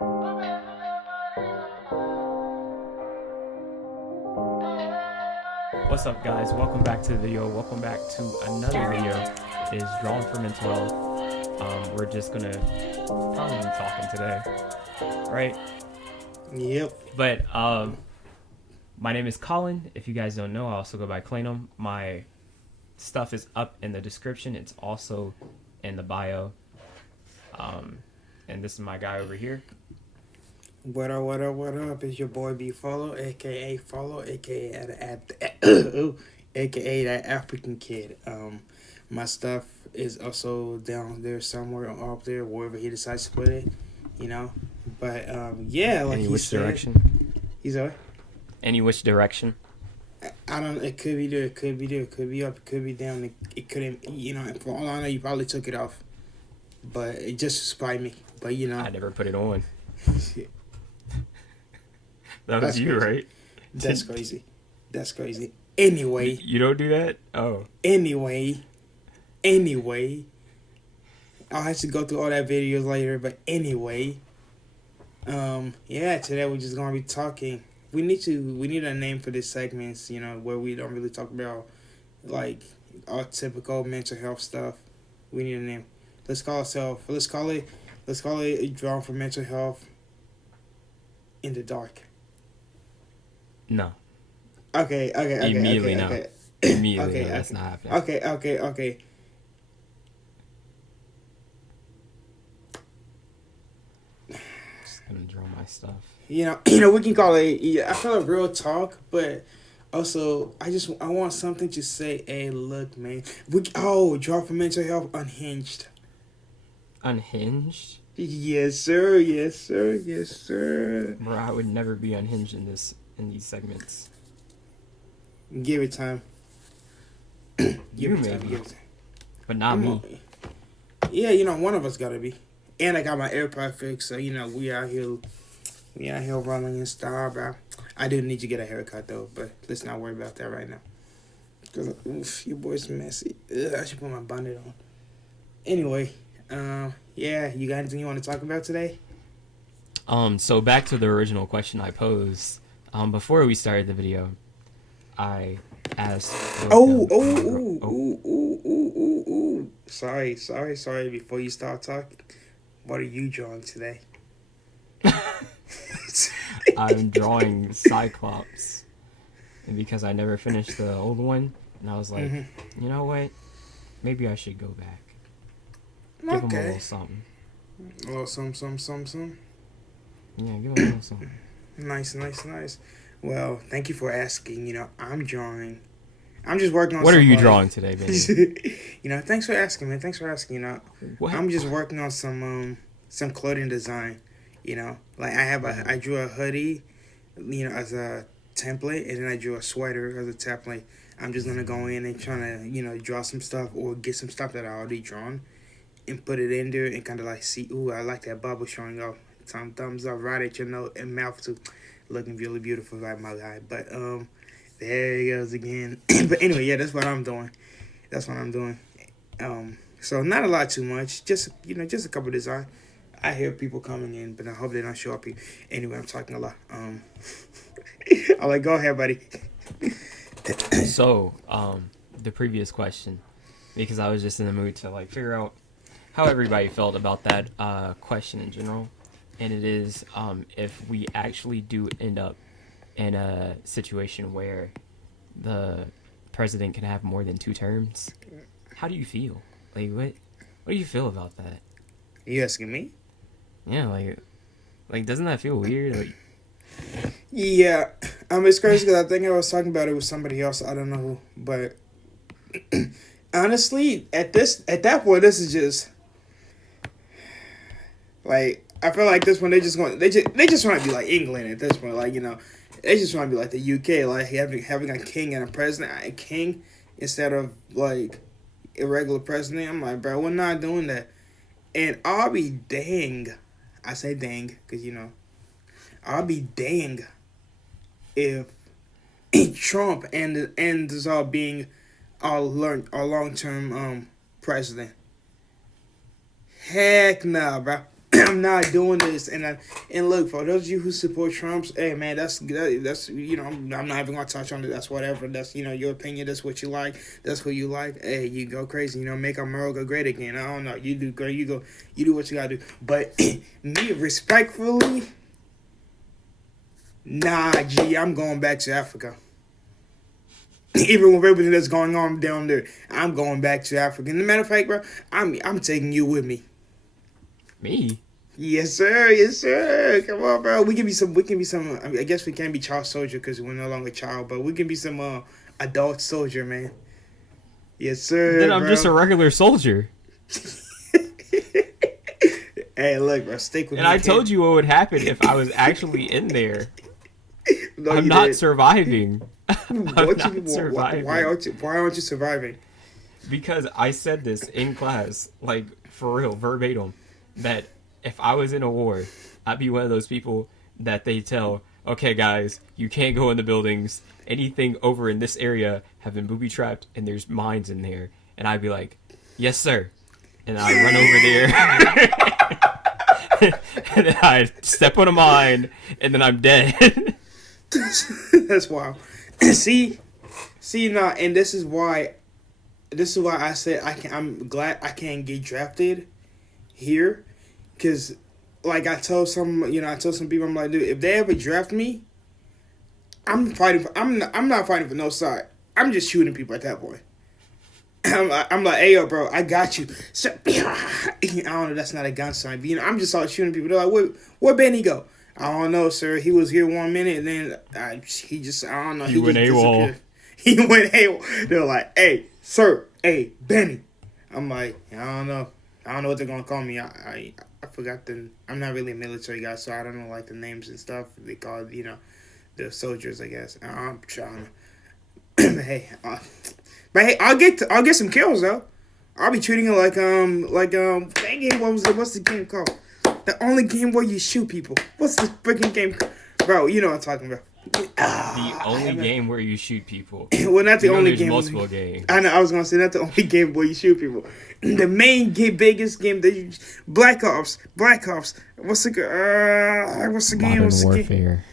What's up, guys? Welcome back to the video. Welcome back to another video. It is Drawn for Mental Health. We're just gonna probably be talking today, right? Yep. But my name is Colin. If you guys don't know, I also go by Clanum. My stuff is up in the description. It's also in the bio. And this is my guy over here. What up? It's your boy B Follow, aka Follow, aka aka that African kid. My stuff is also down there somewhere up there, wherever he decides to put it, you know. But yeah, like Which direction? He's alright. Any which direction? I don't. It could be there. It could be there. It could be up. It could be down. It couldn't. You know, for all I know, you probably took it off. But it just to spite me. But you know, I never put it on. That was you, right? That's crazy. That's crazy. Anyway. You don't do that? Oh. Anyway. I'll have to go through all that videos later, but anyway. Yeah, today we're just gonna be talking. We need a name for this segments, you know, where we don't really talk about like our typical mental health stuff. We need a name. Let's call it Drawn for Mental Health in the Dark. No. Okay. Immediately, no. Immediately, Okay, no, that's not happening. Okay. Just gonna draw my stuff. You know, we can call it. Yeah, I feel like real talk, but also I want something to say. Hey, look, man. Draw for Mental Health Unhinged. Unhinged? Yes, sir. Bro, I would never be unhinged in these segments. Give it time. You maybe, but not me. Yeah, you know, one of us gotta be. And I got my AirPod fixed, so you know we out here rolling in style, bro. I do need to get a haircut though, but let's not worry about that right now. Cause your boy's messy. I should put my bonnet on. Anyway, yeah, you got anything you want to talk about today? So back to the original question I posed. Before we started the video, I asked. Sorry. Before you start talking, what are you drawing today? I'm drawing Cyclops, and because I never finished the old one, and I was like, you know what? Maybe I should go back. Give him a little something. A little something. Yeah, give him a little something. Nice. Well, thank you for asking. You know, I'm just working on. What are you drawing today, baby? You know, thanks for asking, man. You know, what? I'm just working on some clothing design. You know, like I drew a hoodie, you know, as a template, and then I drew a sweater as a template. I'm just gonna go in and trying to, you know, draw some stuff or get some stuff that I already drawn, and put it in there and kind of like see. Ooh, I like that bubble showing off. Some thumbs up right at your nose and mouth too. Looking really beautiful, right, my guy. But there he goes again. But anyway, yeah, that's what I'm doing. So not a lot too much. Just a couple designs. I hear people coming in, but I hope they don't show up here. Anyway, I'm talking a lot. I'm like, go ahead, buddy. So, the previous question, because I was just in the mood to like figure out how everybody felt about that question in general, and it is if we actually do end up in a situation where the president can have more than 2 terms, how do you feel? Like, what do you feel about that? You asking me? Yeah, like doesn't that feel weird? Like, yeah, it's crazy because I think I was talking about it with somebody else. I don't know who, but honestly, at that point, this is just like I feel like this one they just want to be like England at this point, like, you know, they just want to be like the UK, like having a king and a president, a king instead of like a regular president. I'm like, bro, we're not doing that, and I'll be dang. I say dang because, you know, I'll be dang if Trump ends up being our long term president. Heck no, bro. I'm not doing this. And look, for those of you who support Trump's, hey man, that's I'm not even gonna touch on it. That's whatever. That's your opinion. That's what you like. That's who you like. Hey, you go crazy. Make America great again. I don't know. You do great. You do what you gotta do. But me, respectfully, nah, G, I'm going back to Africa. Even with everything that's going on down there, I'm going back to Africa. And as a matter of fact, bro, I'm taking you with me. Me? Yes, sir. Yes, sir. Come on, bro. We can be some. I guess we can't be child soldier because we're no longer child, but we can be some adult soldier, man. Yes, sir. Then I'm just a regular soldier. Hey, look, bro. Stick with and me. And I told you what would happen if I was actually in there. No, I'm not surviving. Why aren't you surviving? Because I said this in class, like for real, verbatim, that if I was in a war, I'd be one of those people that they tell, okay guys, you can't go in the buildings. Anything over in this area have been booby trapped and there's mines in there. And I'd be like, yes sir. And I run over there. And then I step on a mine and then I'm dead. That's wild. See now, and this is why I said I'm glad I can't get drafted here, because like I told some people, I'm like, dude, if they ever draft me, I'm not fighting for no side. I'm just shooting people at that point. I'm like, hey yo, bro, I got you. So, I don't know, that's not a gun sign, but I'm just out shooting people. They're like, where Benny go? I don't know, sir. He was here 1 minute, and then he just, I don't know. He went AWOL. He went AWOL. They're like, hey, sir, hey, Benny. I'm like, I don't know. I don't know what they're going to call me. I forgot I'm not really a military guy, so I don't know, like, the names and stuff. They call, the soldiers, I guess. I'm trying to. But hey, I'll get some kills, though. I'll be treating it like, that game, what's the game called? The only game where you shoot people. What's the freaking game? Bro, you know what I'm talking about. The only game where you shoot people. Well, not the only game. Multiple games. I know. I was gonna say not the only game where you shoot people. The main biggest game that Black Ops. What's the game? Modern Warfare.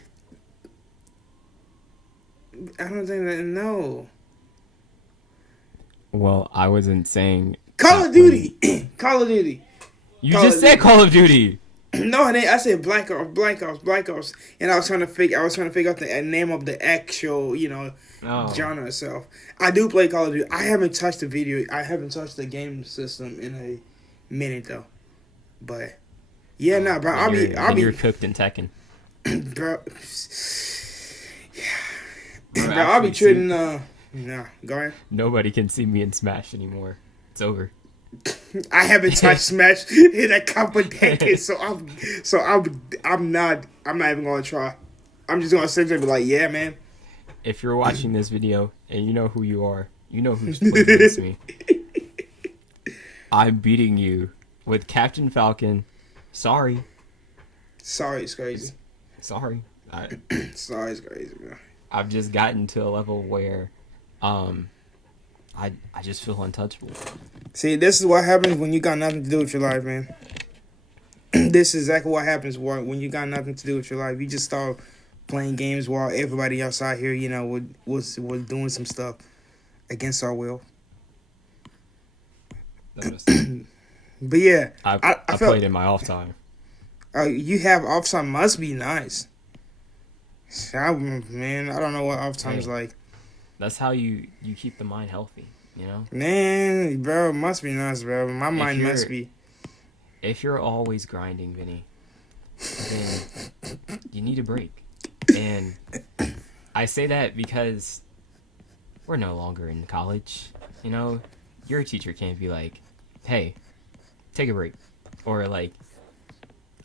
I don't think that. No. Well, I wasn't saying Call of Duty. Call of Duty. You just said Call of Duty. No, I said Black Ops, and I was trying to figure out the name of the actual, genre itself. I do play Call of Duty. I haven't touched the game system in a minute though. But yeah, bro. You're cooked in Tekken, bro. Bro, I'll be treating. Go ahead. Nobody can see me in Smash anymore. It's over. I haven't touched Smash in a couple of decades, so I'm not even gonna try. I'm just gonna sit there and be like, yeah, man. If you're watching this video and you know who you are, you know who's playing against me. I'm beating you with Captain Falcon. Sorry, it's crazy. Sorry, sorry, it's crazy, bro. I've just gotten to a level where, I just feel untouchable. See, this is what happens when you got nothing to do with your life, man. This is exactly what happens when you got nothing to do with your life. You just start playing games while everybody else out here, was doing some stuff against our will. But yeah, I played in my off time. You have off time, must be nice. Man, I don't know what off time's like. That's how you keep the mind healthy, Man, bro, must be nice, bro. My mind must be. If you're always grinding, Vinny, then you need a break. And I say that because we're no longer in college. Your teacher can't be like, hey, take a break. Or like,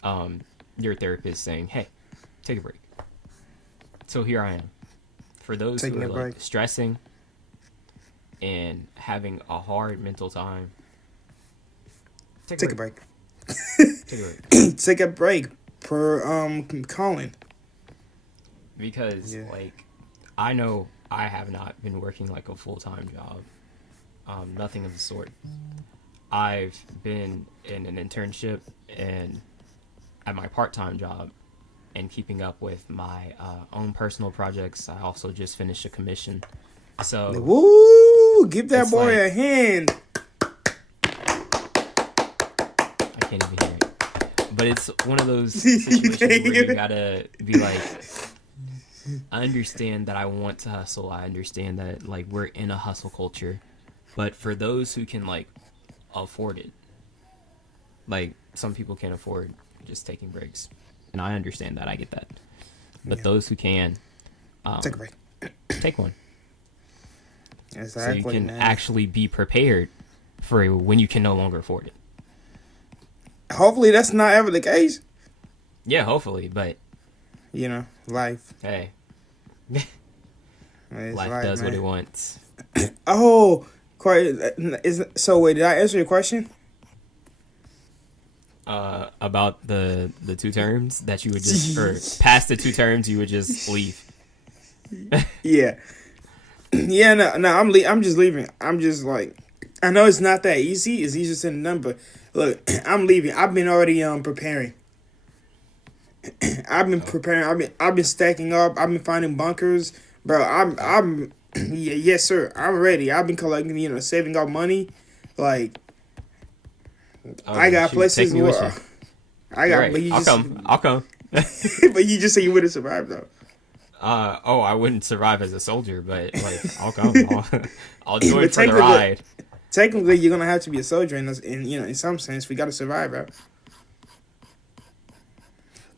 your therapist saying, hey, take a break. So here I am. For those who are like stressing and having a hard mental time, take a break. Take a break. Take a break per Colin. Because I know I have not been working like a full-time job. Nothing of the sort. I've been in an internship and at my part-time job and keeping up with my own personal projects. I also just finished a commission, so Woo! Give that it's boy like a hand. I can't even hear it. But it's one of those You situations can't where hear you it? gotta be like, I understand that I want to hustle. I understand that like we're in a hustle culture, but for those who can like afford it, like some people can't afford just taking breaks, and I understand that. I get that. But Yeah. those who can, Take a break. take one, Exactly, so you can man. actually be prepared for when you can no longer afford it. Hopefully, that's not ever the case. Yeah, hopefully, but You know, life. hey, It's life life, does what man. it wants. Oh, quite. So wait, did I answer your question? About the two terms that you would just, or past the two terms you would just leave. Yeah. Yeah, no, I'm just leaving. I'm just like, I know it's not that easy. It's easier said than done, but look, I'm leaving. I've been already preparing. I've been Oh, preparing. I've been stacking up. I've been finding bunkers, bro. oh, Yeah, yes, sir. I'm ready. I've been collecting, saving up money. Like oh I then got shoot, take places me with where you. I You're got, but right. you I'll just, come. I'll come. but you just say you wouldn't survive though. Oh, I wouldn't survive as a soldier, but like I'll come. I'll join But for the ride. technically, you're gonna have to be a soldier in some sense. We gotta survive, bro.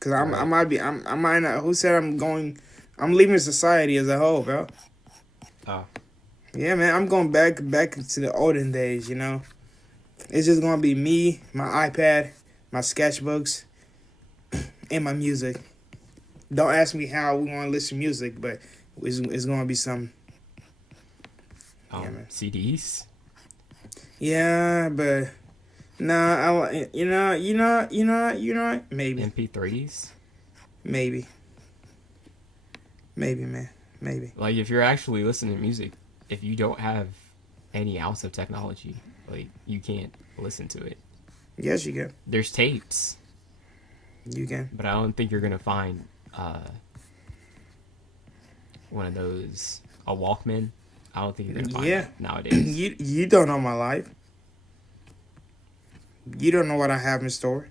Cause I Right. might be, I might not. Who said I'm going? I'm leaving society as a whole, bro. Oh, Yeah, man. I'm going back to the olden days. It's just gonna be me, my iPad, my sketchbooks, and my music. Don't ask me how we want to listen to music, but it's gonna be some. Yeah, man. CDs. Yeah, but nah. Maybe, MP3s. maybe, maybe, man, maybe. Like if you're actually listening to music, if you don't have any ounce of technology, like you can't listen to it. Yes, you can. There's tapes, You can. but I don't think you're gonna find one of those, a Walkman. I don't think you're gonna find Yeah. that nowadays. You don't know my life. You don't know what I have in store.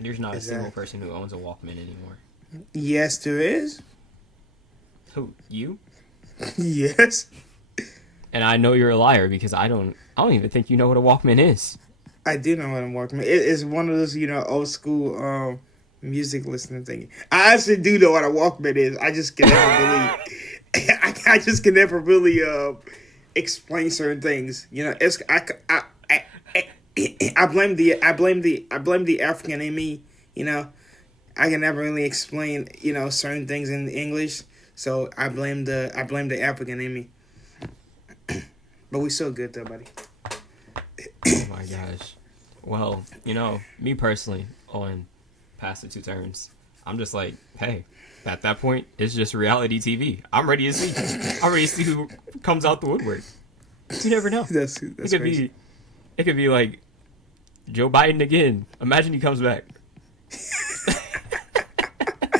There's not a single Exactly. person who owns a Walkman anymore. Yes, there is. Who, you? Yes, And I know you're a liar because I don't even think you know what a Walkman is. I do know what I'm walking. It's one of those old school music listening thing. I actually do know what a Walkman is. I just can never really. I just can never really explain certain things. It's I blame the African in me. I can never really explain certain things in English. So I blame the African in me. But we so good though, buddy. Oh my gosh. Well, me personally, on past the two terms, I'm just like, hey, at that point, it's just reality TV. I'm ready to see. I'm ready to see who comes out the woodwork. You never know. That's It could crazy. it could be like Joe Biden again. Imagine he comes back.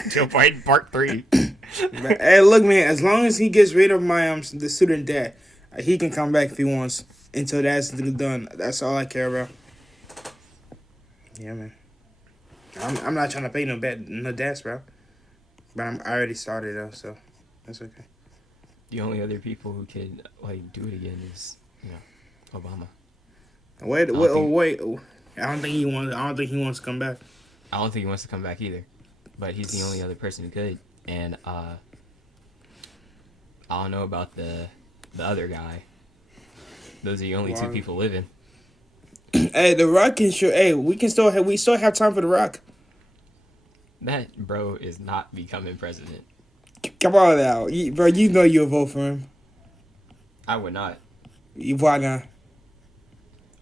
Joe Biden Part 3. But, hey, look, man. As long as he gets rid of my the student debt, he can come back if he wants. Until that's done, that's all I care about. Yeah, man. I'm not trying to pay no debts, bro. But I already started though, so that's okay. The only other people who could like do it again is, Obama. Wait. I don't think he wants to come back. I don't think he wants to come back either, but he's the only other person who could. And I don't know about the other guy. Those are the only two Wow. people living. Hey, the Rock can show. Hey, we still have time for the Rock. That bro is not becoming president. Come on now, bro. You know you'll vote for him. I would not. Why not?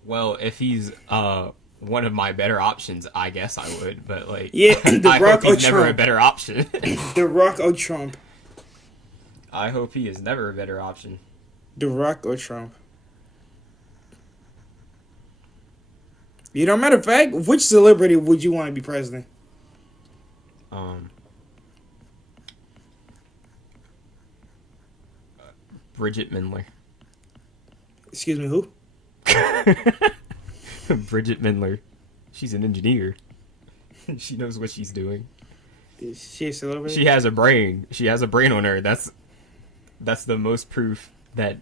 Well, if he's one of my better options, I guess I would. But like, Yeah, The I Rock hope or he's never a Trump. better option. The Rock or Trump. I hope he is never a better option. The Rock or Trump. You know, matter of fact, which celebrity would you want to be president? Um, Bridget Mendler. Excuse me, who? Bridget Mendler. She's an engineer. She knows what she's doing. Is she a celebrity? She has a brain. She has a brain on her. That's the most proof that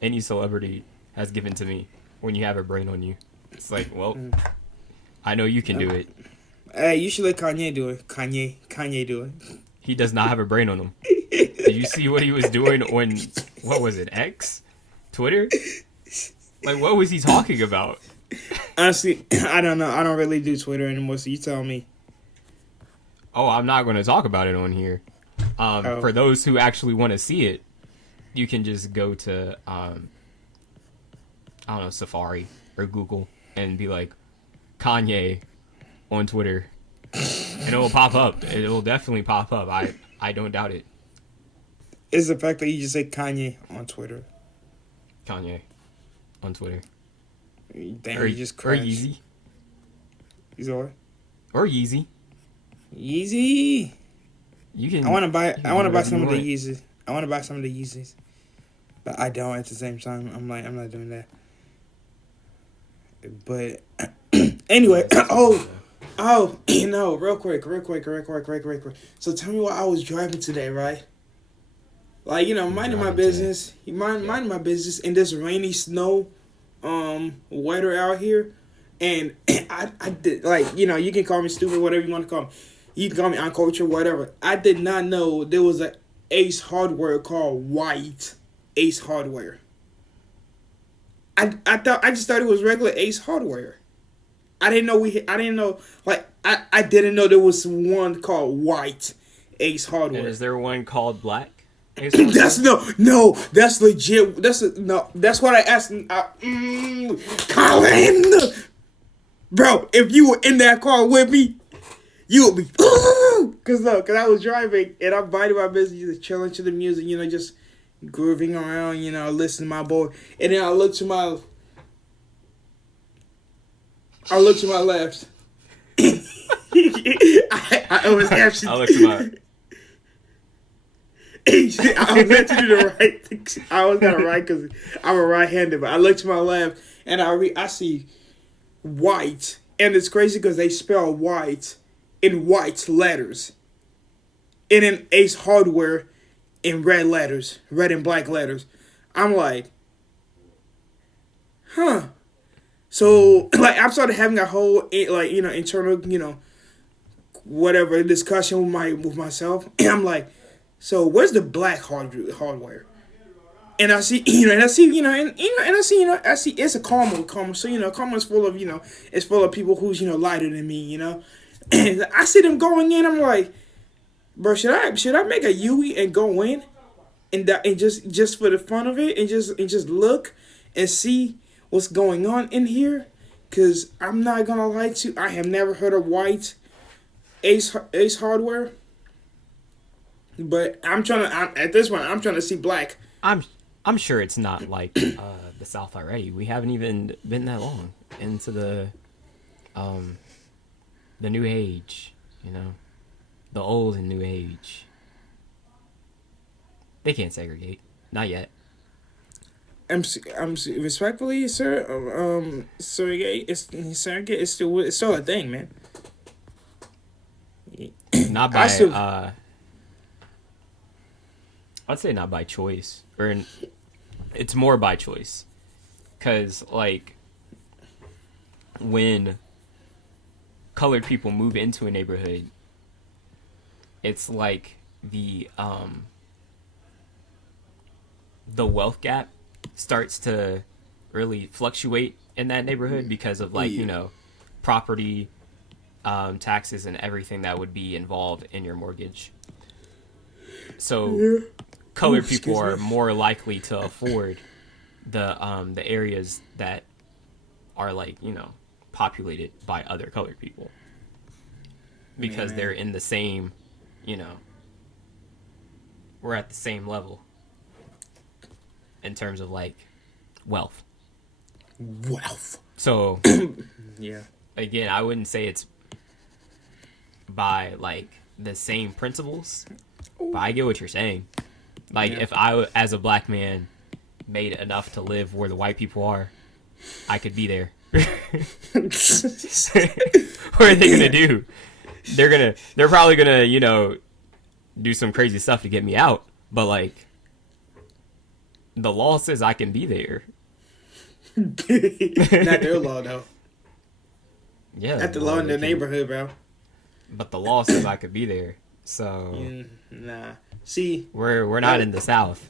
any celebrity has given to me. When you have a brain on you, it's like, well, I know you can do it. Hey, you should let Kanye do it. Kanye do it. He does not have a brain on him. Did you see what he was doing on, what was it, X? Twitter? Like, what was he talking about? Honestly, I don't know. I don't really do Twitter anymore, so you tell me. Oh, I'm not going to talk about it on here. For those who actually want to see it, you can just go to, I don't know, Safari or Google and be like, Kanye on Twitter. And it will pop up. It will definitely pop up. I don't doubt it. It's the fact that you just say Kanye on Twitter. Kanye on Twitter. Damn, Or, you just or crashed. Yeezy. You saw it? Or Yeezy. Yeezy. You can. I want to buy whatever some you of the want. Yeezys. I want to buy some of the Yeezys, but I don't at the same time. I'm not doing that. But anyway, you know, real quick. So tell me why I was driving today, right? Like, you know, minding my business, minding my business in this rainy snow, weather out here, and I did, like, you know, you can call me stupid, whatever you want to call me. You can call me uncultured, whatever. I did not know there was a Ace Hardware called White Ace Hardware. I just thought it was regular Ace Hardware. I didn't know I didn't know there was one called White Ace Hardware. And is there one called Black? That's that's legit. That's what I asked. Colin, bro, if you were in that car with me, you would be, cause I was driving and I'm minding my business, just chilling to the music, you know, just grooving around, you know, listening to my boy, and then I look to my left. I was actually. I look to my. I was meant to do the right thing. I was got it right because I'm a right-handed, but I look to my left and I see white, and it's crazy because they spell white in white letters, and in Ace Hardware in red letters, red and black letters. I'm like, huh. So like I started having a whole like, you know, internal, you know, whatever discussion with myself, and I'm like, so where's the black hardware? And I see, you know, and I see, you know, and I see, you know, I see it's a Karma. So, you know, Karma is full of, you know, it's full of people who's, you know, lighter than me, you know. And I see them going in. I'm like, bro, should I make a Yui and go in, and just for the fun of it, and just look and see what's going on in here? Cause I'm not gonna lie to you, I have never heard of White Ace Hardware. But at this point, I'm trying to see black. I'm sure it's not like the South already. We haven't even been that long into the new age, you know, the old and new age. They can't segregate, not yet. I'm respectfully, sir. Surrogate, it's still a thing, man. Not by I'd say not by choice, it's more by choice, cause like when colored people move into a neighborhood, it's like the wealth gap starts to really fluctuate in that neighborhood because of like, you know, property, taxes and everything that would be involved in your mortgage. So colored people are more likely to afford the areas that are like, you know, populated by other colored people because they're in the same, you know, we're at the same level in terms of like wealth. So Yeah. again, I wouldn't say it's by like the same principles, but I get what you're saying. Like Yeah. if I, as a black man, made enough to live where the white people are, I could be there. What are they gonna do? They're probably gonna, do some crazy stuff to get me out. But like, the law says I can be there. Not their law though. Yeah, Not the law in their neighborhood, bro. But the law says I could be there. So Nah. See, we're not in the South.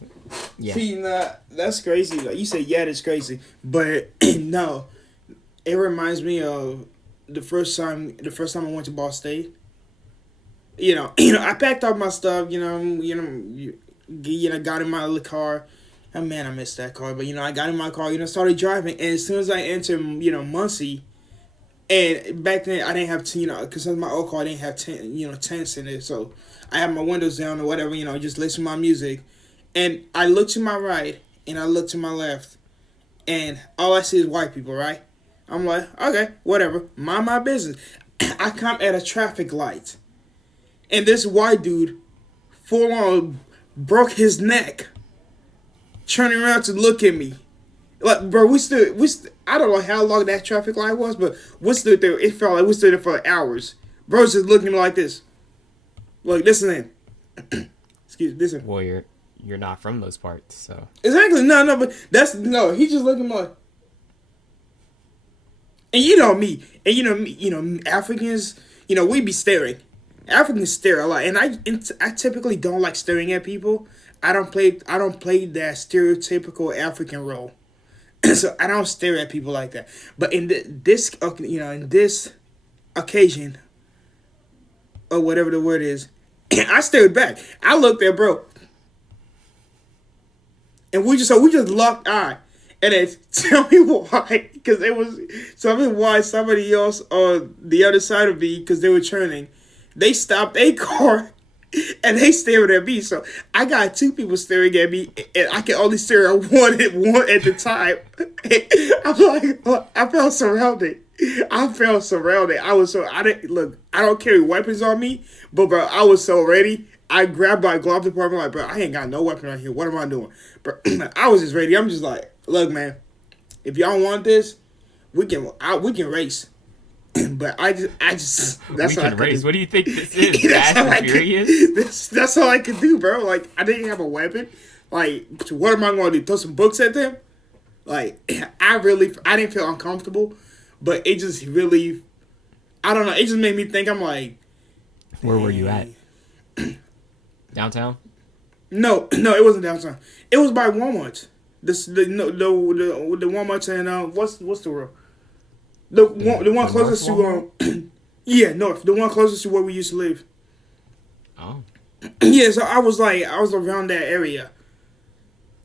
Yeah. See, nah, that's crazy. Like you said, yeah, that's crazy. But no, it reminds me of the first time I went to Ball State. I packed up my stuff. Got in my little car. And man, I missed that car. But I got in my car. Started driving, and as soon as I entered, Muncie, and back then I didn't have because my old car I didn't have tents in it, so I had my windows down or whatever. Just listen to my music, and I look to my right and I look to my left, and all I see is white people. Right? I'm like, okay, whatever, mind my business. I come at a traffic light, and this white dude, full on, broke his neck, turning around to look at me. Like, bro, we stood. I don't know how long that traffic light was, but we stood there. It felt like we stood there for hours. Bro's just looking like this. Like, listen. Excuse me, listen. Well, you're not from those parts, so. Exactly. No, but he just looking like. And me. And Africans, we be staring. Africans stare a lot. And I typically don't like staring at people. I don't play that stereotypical African role. So I don't stare at people like that. But in this occasion, or whatever the word is, I stared back. I looked at bro, and we just locked eye. And then tell me why, tell me why somebody else on the other side of me, because they were turning, they stopped a car. And they staring at me, so I got two people staring at me, and I can only stare at one at a time. I'm like, I felt surrounded. I don't carry weapons on me, but bro, I was so ready. I grabbed my glove department, like, bro, I ain't got no weapon right here. What am I doing? Bro, I was just ready. I'm just like, look, man, if y'all want this, we can race. But I just that's we all can I could race. do. What do you think this is? Fast and Furious? That's all I could do, bro. Like, I didn't have a weapon. Like, what am I going to do? Throw some books at them? Like, I didn't feel uncomfortable, but it just really, I don't know. It just made me think. I'm like, where were you at? Downtown? No, it wasn't downtown. It was by Walmart. The Walmart and what's the road? The one closest to north. The one closest to where we used to live. Oh. Yeah, so I was around that area.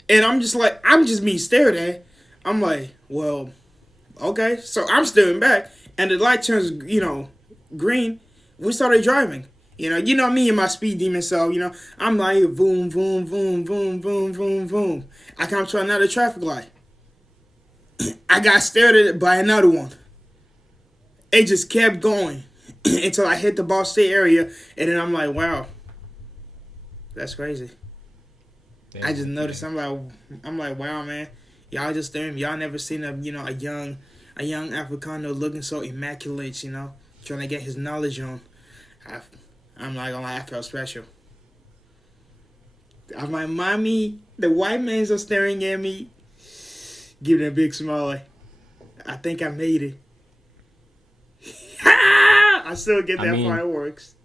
And I'm just being stared at. I'm like, well, okay. So I'm staring back, and the light turns, green. We started driving. Me and my speed demon self, I'm like, boom, boom, boom, boom, boom, boom, boom. I come to another traffic light. I got stared at by another one. It just kept going until I hit the Ball State area, and then I'm like, wow, that's crazy. Damn, I just noticed. I'm like, wow, man, y'all just staring. Y'all never seen a young Africano looking so immaculate, trying to get his knowledge on. I'm not gonna lie, I felt special. I'm like, mommy, the white mans are staring at me. Give them a big smile. I think I made it. I still get that fireworks.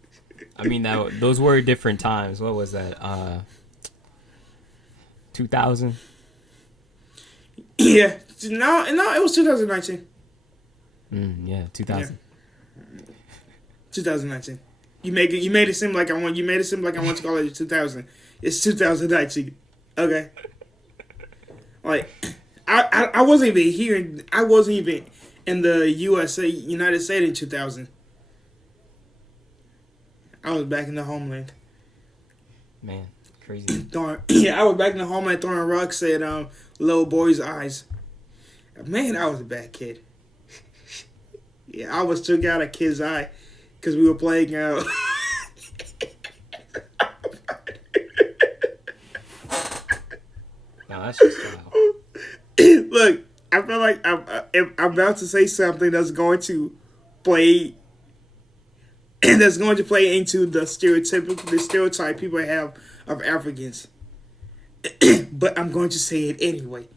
I mean, those were different times. What was that? 2000? Yeah. No, it was 2019. Yeah, 2000. Yeah. 2019. You made it seem like I went to college in 2000. It's 2019. Okay. Like, I wasn't even here. I wasn't even in the United States in 2000. I was back in the homeland. Man, crazy. I was back in the homeland throwing rocks at little boys' eyes. Man, I was a bad kid. Yeah, I was took out a kid's eye because we were playing. No, that's just wild. Look, I feel like I'm about to say something that's going to play that's going to play into the stereotype people have of Africans. But I'm going to say it anyway.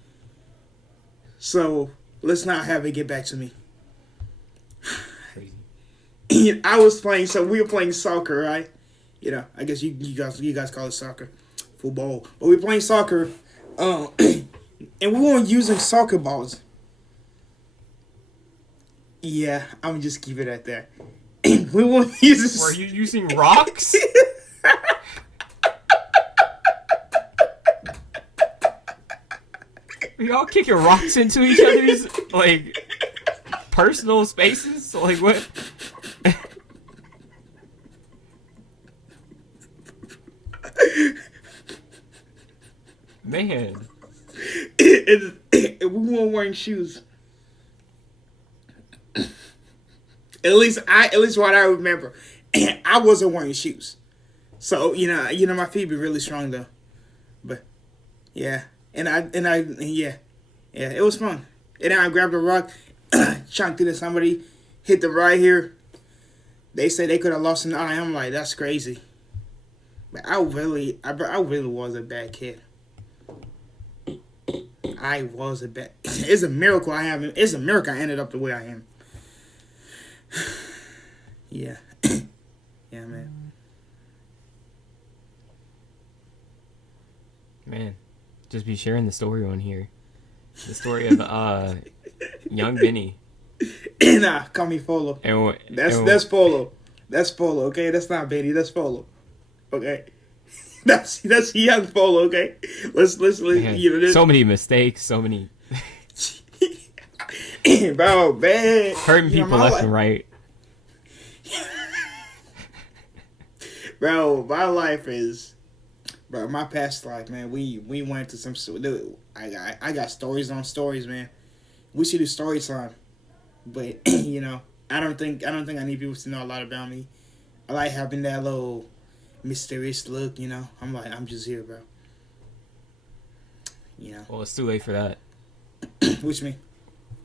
So let's not have it get back to me. Crazy. I was playing, so we were playing soccer, right? You know, I guess you guys call it soccer, football, but we were playing soccer, and we weren't using soccer balls. Yeah, I'm just keep it at that. We weren't using. Were you using rocks? Are y'all kicking rocks into each other's like personal spaces? Like what? Man. We weren't wearing shoes. At least what I remember. I wasn't wearing shoes. So, my feet be really strong though. But yeah. Yeah, it was fun. And then I grabbed a rock, chunked it at somebody, hit them right here. They said they could have lost an eye. I'm like, that's crazy. But I really was a bad kid. I was a bad. It's a miracle I haven't. It's a miracle I ended up the way I am. Yeah, yeah, man. Man, just be sharing the story on here. The story of young Benny. Nah, call me Folo. That's Folo. That's Folo. Okay, that's not Benny. That's Folo. Okay. That's young Folo. Okay, let's Man, so many mistakes, so many bro, man, hurting people left and right. Bro, my life is, bro, my past life, man. We went to some. I got stories on stories, man. We should do story time, but I don't think I need people to know a lot about me. I like having that little mysterious look, I'm like, I'm just here, bro. Well, it's too late for that. Which mean?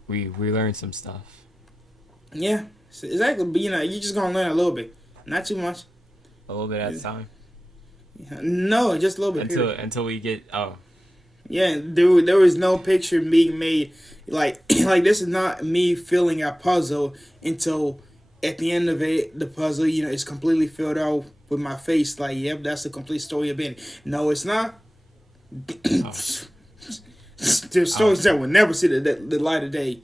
We learned some stuff. Yeah, exactly. But you're just gonna learn a little bit, not too much. A little bit at a time. Yeah. No, just a little bit. Until we get Yeah, there was no picture being made like this is not me filling a puzzle until at the end of it the puzzle is completely filled out with my face like yep, that's the complete story of Benny. No, it's not. There's stories that will never see the light of day.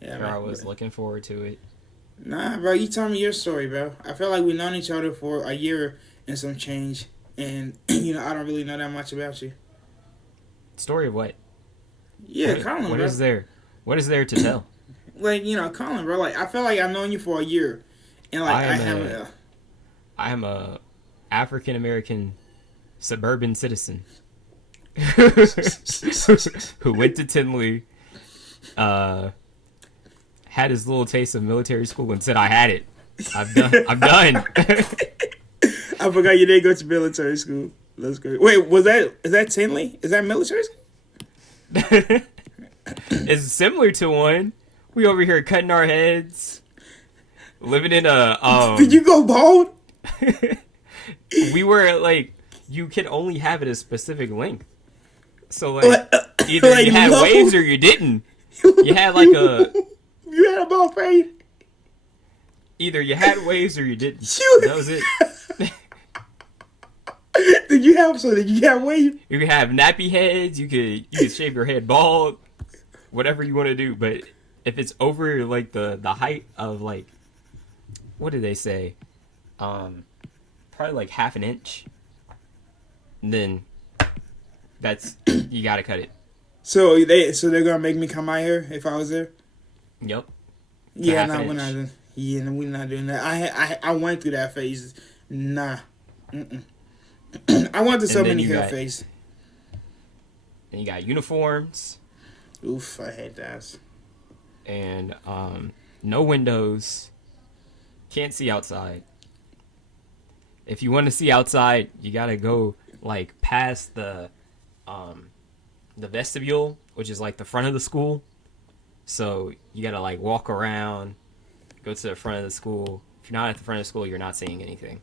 Yeah, I was looking forward to it. Nah, bro, you tell me your story, bro. I feel like we've known each other for a year and some change, and I don't really know that much about you. Story of what? Yeah, Colin, what bro. What is there to tell? Like, Colin, bro. Like, I feel like I've known you for a year, and like I am a African American suburban citizen who went to Tinley, had his little taste of military school and said, I had it. I'm done. I forgot you didn't go to military school. That's great. Wait, is that Tinley? Is that military school? It's similar to one. We over here cutting our heads, living in a Did you go bald? We were like, you can only have it a specific length. So like, either like you had low? waves or you didn't. You had like a. You had a bald fade. Either you had waves or you didn't. That was it. Did you have waves? You could have nappy heads. You could shave your head bald. Whatever you want to do, but if it's over like the height of like, what did they say? Probably like half an inch. Then that's you gotta cut it. So they're gonna make me come out here if I was there. Yep. Yeah, no, we're not. Yeah, no, we're not doing that. I went through that phase. Nah. I went through so many hair phases. And you got uniforms. Oof, I hate that. and no windows. Can't see outside. If you want to see outside, you gotta go like past the vestibule, which is like the front of the school. So you gotta like walk around, go to the front of the school. If you're not at the front of the school, you're not seeing anything.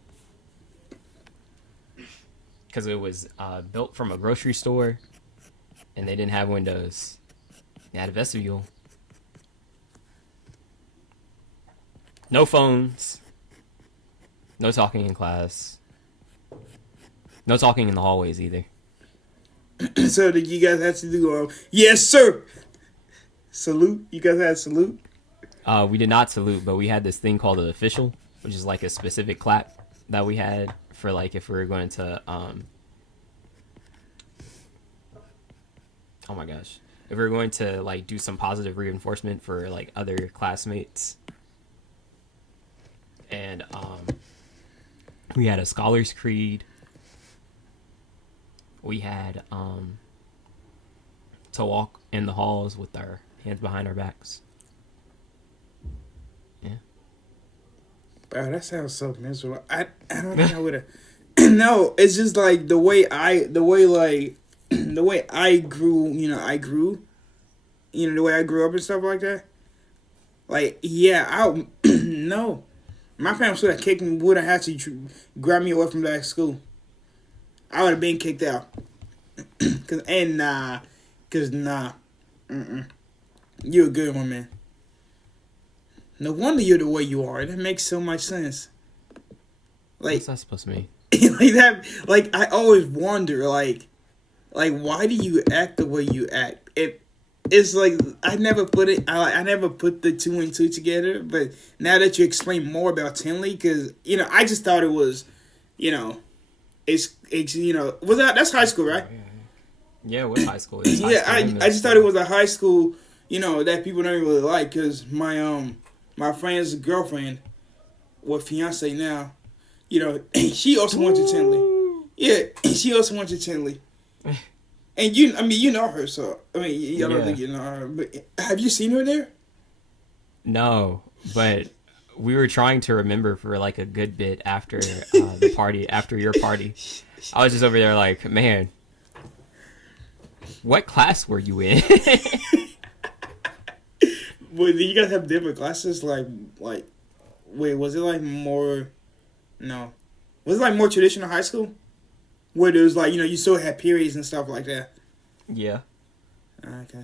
Because it was built from a grocery store, and they didn't have windows. They had a vestibule. No phones. No talking in class. No talking in the hallways either. So did you guys have to do yes sir salute? You guys had salute? We did not salute, but we had this thing called an official, which is like a specific clap that we had for like if we were going to oh my gosh, if we were going to like do some positive reinforcement for like other classmates. And we had a scholars creed. We had to walk in the halls with our hands behind our backs. Yeah. Bro, that sounds so miserable. I don't think I would have. No, it's just like the way I grew. The way I grew up and stuff like that. Like, yeah, no. My parents would have kicked me, would have had to grab me away from that school. I would have been kicked out. Cause nah. You're a good one, man. No wonder you're the way you are. That makes so much sense. Like, what's that supposed to mean? like that. Like, I always wonder, like why do you act the way you act? It's like I never put the two and two together. But now that you explain more about Tinley, because I just thought it was, it's that's high school, right? Yeah, it was high school. Yeah, I just thought it was a high school, that people don't really like, because my friend's girlfriend, well, fiance now, she also went to Tinley. Yeah, she also went to Tinley. And you know her, so I don't think you know her. But have you seen her there? No, but we were trying to remember for like a good bit after the party, after your party. I was just over there like, man, what class were you in? Well, did you guys have different classes? Like, wait, was it like more? No, was it like more traditional high school? Where there was like, you still had periods and stuff like that. Yeah. Okay.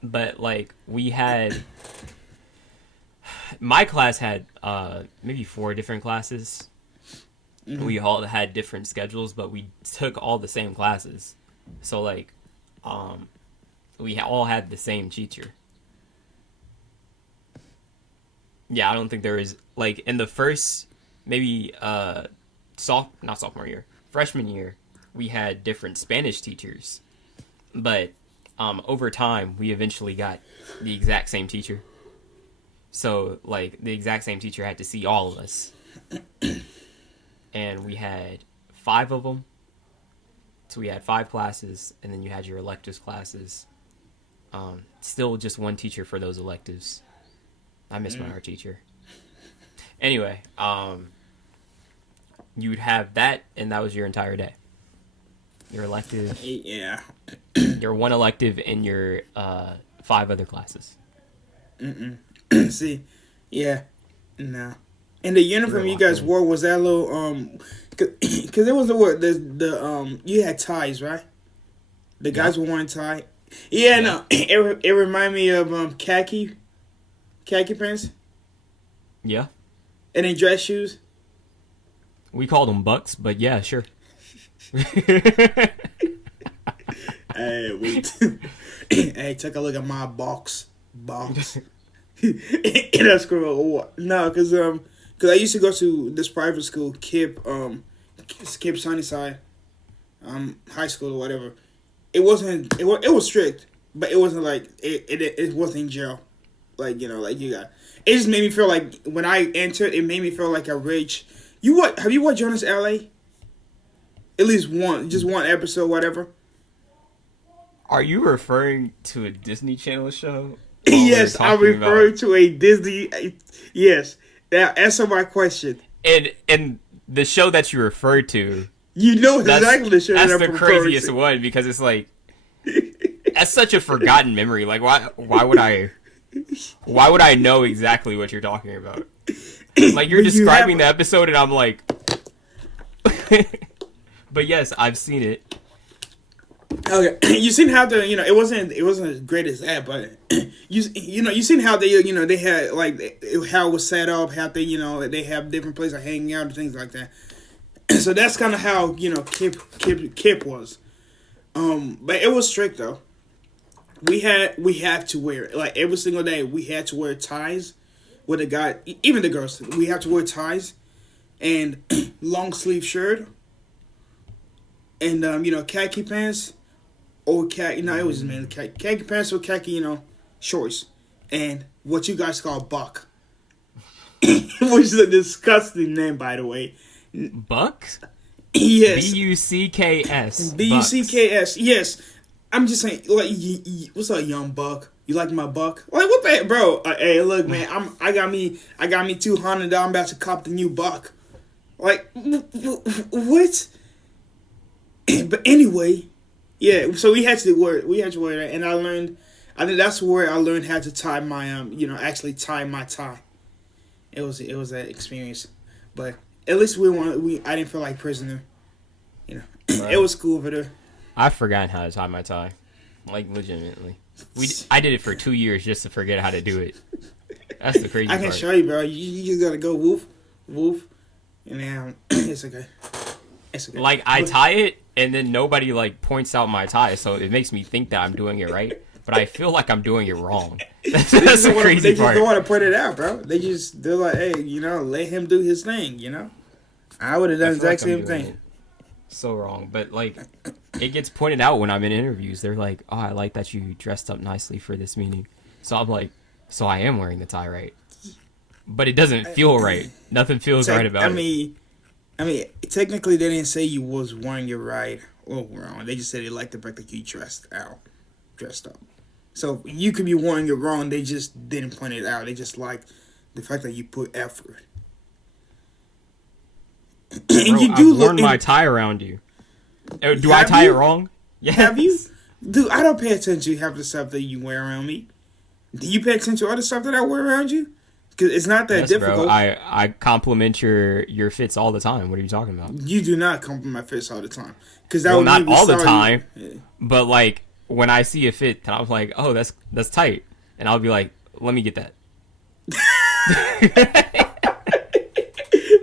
But like we had, my class had maybe 4 different classes. Mm-hmm. We all had different schedules, but we took all the same classes. So like, we all had the same teacher. Yeah, I don't think there is like in the first maybe not sophomore year. Freshman year, we had different Spanish teachers, but over time, we eventually got the exact same teacher. So, like, the exact same teacher had to see all of us. And we had 5 of them. So we had 5 classes, and then you had your electives classes. Still just one teacher for those electives. I miss my art teacher. Anyway, you would have that, and that was your entire day. Your elective. Yeah. Your one elective and your 5 other classes. See, yeah, no. And the uniform you guys wore, was that little because it was the you had ties, right? The guys were wearing tie. Yeah, no. It reminded me of khaki pants. Yeah. And then dress shoes. We called them bucks, but yeah, sure. Hey, hey, take a look at my box. That's cool. No, because I used to go to this private school, Kip Sunnyside, high school or whatever. It was strict, but it wasn't like it wasn't jail, like like you got. It just made me feel like when I entered, it made me feel like a rich. Have you watched Jonas L.A.? At least one episode, whatever. Are you referring to a Disney Channel show? Yes, I'm referring to a Disney. Yes. Now answer my question. And the show that you referred to, You know exactly the show that's that the I'm referring craziest to. one because it's like that's such a forgotten memory. Like why would I know exactly what you're talking about? Like you're describing the episode and I'm like but yes, I've seen it. Okay, you seen how it wasn't as great as that, but you seen how they had like how it was set up, how they have different places of hanging out and things like that. So that's kind of how Kip was, but it was strict though. We had to wear, like, every single day we had to wear ties with the guy, even the girls. We have to wear ties and long sleeve shirt and khaki pants. Or khaki, no, it was mainly khaki pants or khaki, shorts. And what you guys call buck. Which is a disgusting name, by the way. Bucks? Yes. Bucks. Bucks, yes. I'm just saying, like, what's up, young buck? You like my buck? Like, what the heck, bro? Hey, look, man, I got me $200. I'm about to cop the new buck. Like, what? But anyway... Yeah, so we had to wear that, and I think that's where I learned how to tie my actually tie my tie. It was that experience, but at least I didn't feel like prisoner, Right. It was cool over there. I've forgotten how to tie my tie, like legitimately. I did it for 2 years just to forget how to do it. That's the crazy part. I can show you, bro. You just gotta go woof, and then it's okay. It's okay. Like I tie it. And then nobody like points out my tie, so it makes me think that I'm doing it right. But I feel like I'm doing it wrong. That's the crazy part. They just don't want to put it out, bro. They're like, hey, let him do his thing, I would have done the exact same thing. So wrong, but like, it gets pointed out when I'm in interviews. They're like, oh, I like that you dressed up nicely for this meeting. So I'm like, so I am wearing the tie right, but it doesn't feel right. Nothing feels right about it. I mean, technically, they didn't say you was wearing it right or wrong. They just said they liked the fact that you dressed up. So you could be wearing it wrong. They just didn't point it out. They just liked the fact that you put effort. Bro, I've worn my tie around you. Do I tie it wrong? Yes. Have you? Dude, I don't pay attention to half the stuff that you wear around me. Do you pay attention to other stuff that I wear around you? Because it's not that difficult. Bro, I compliment your fits all the time. What are you talking about? You do not compliment fits all the time. Not all the time, but like when I see a fit, and I'm like, oh, that's tight, and I'll be like, let me get that.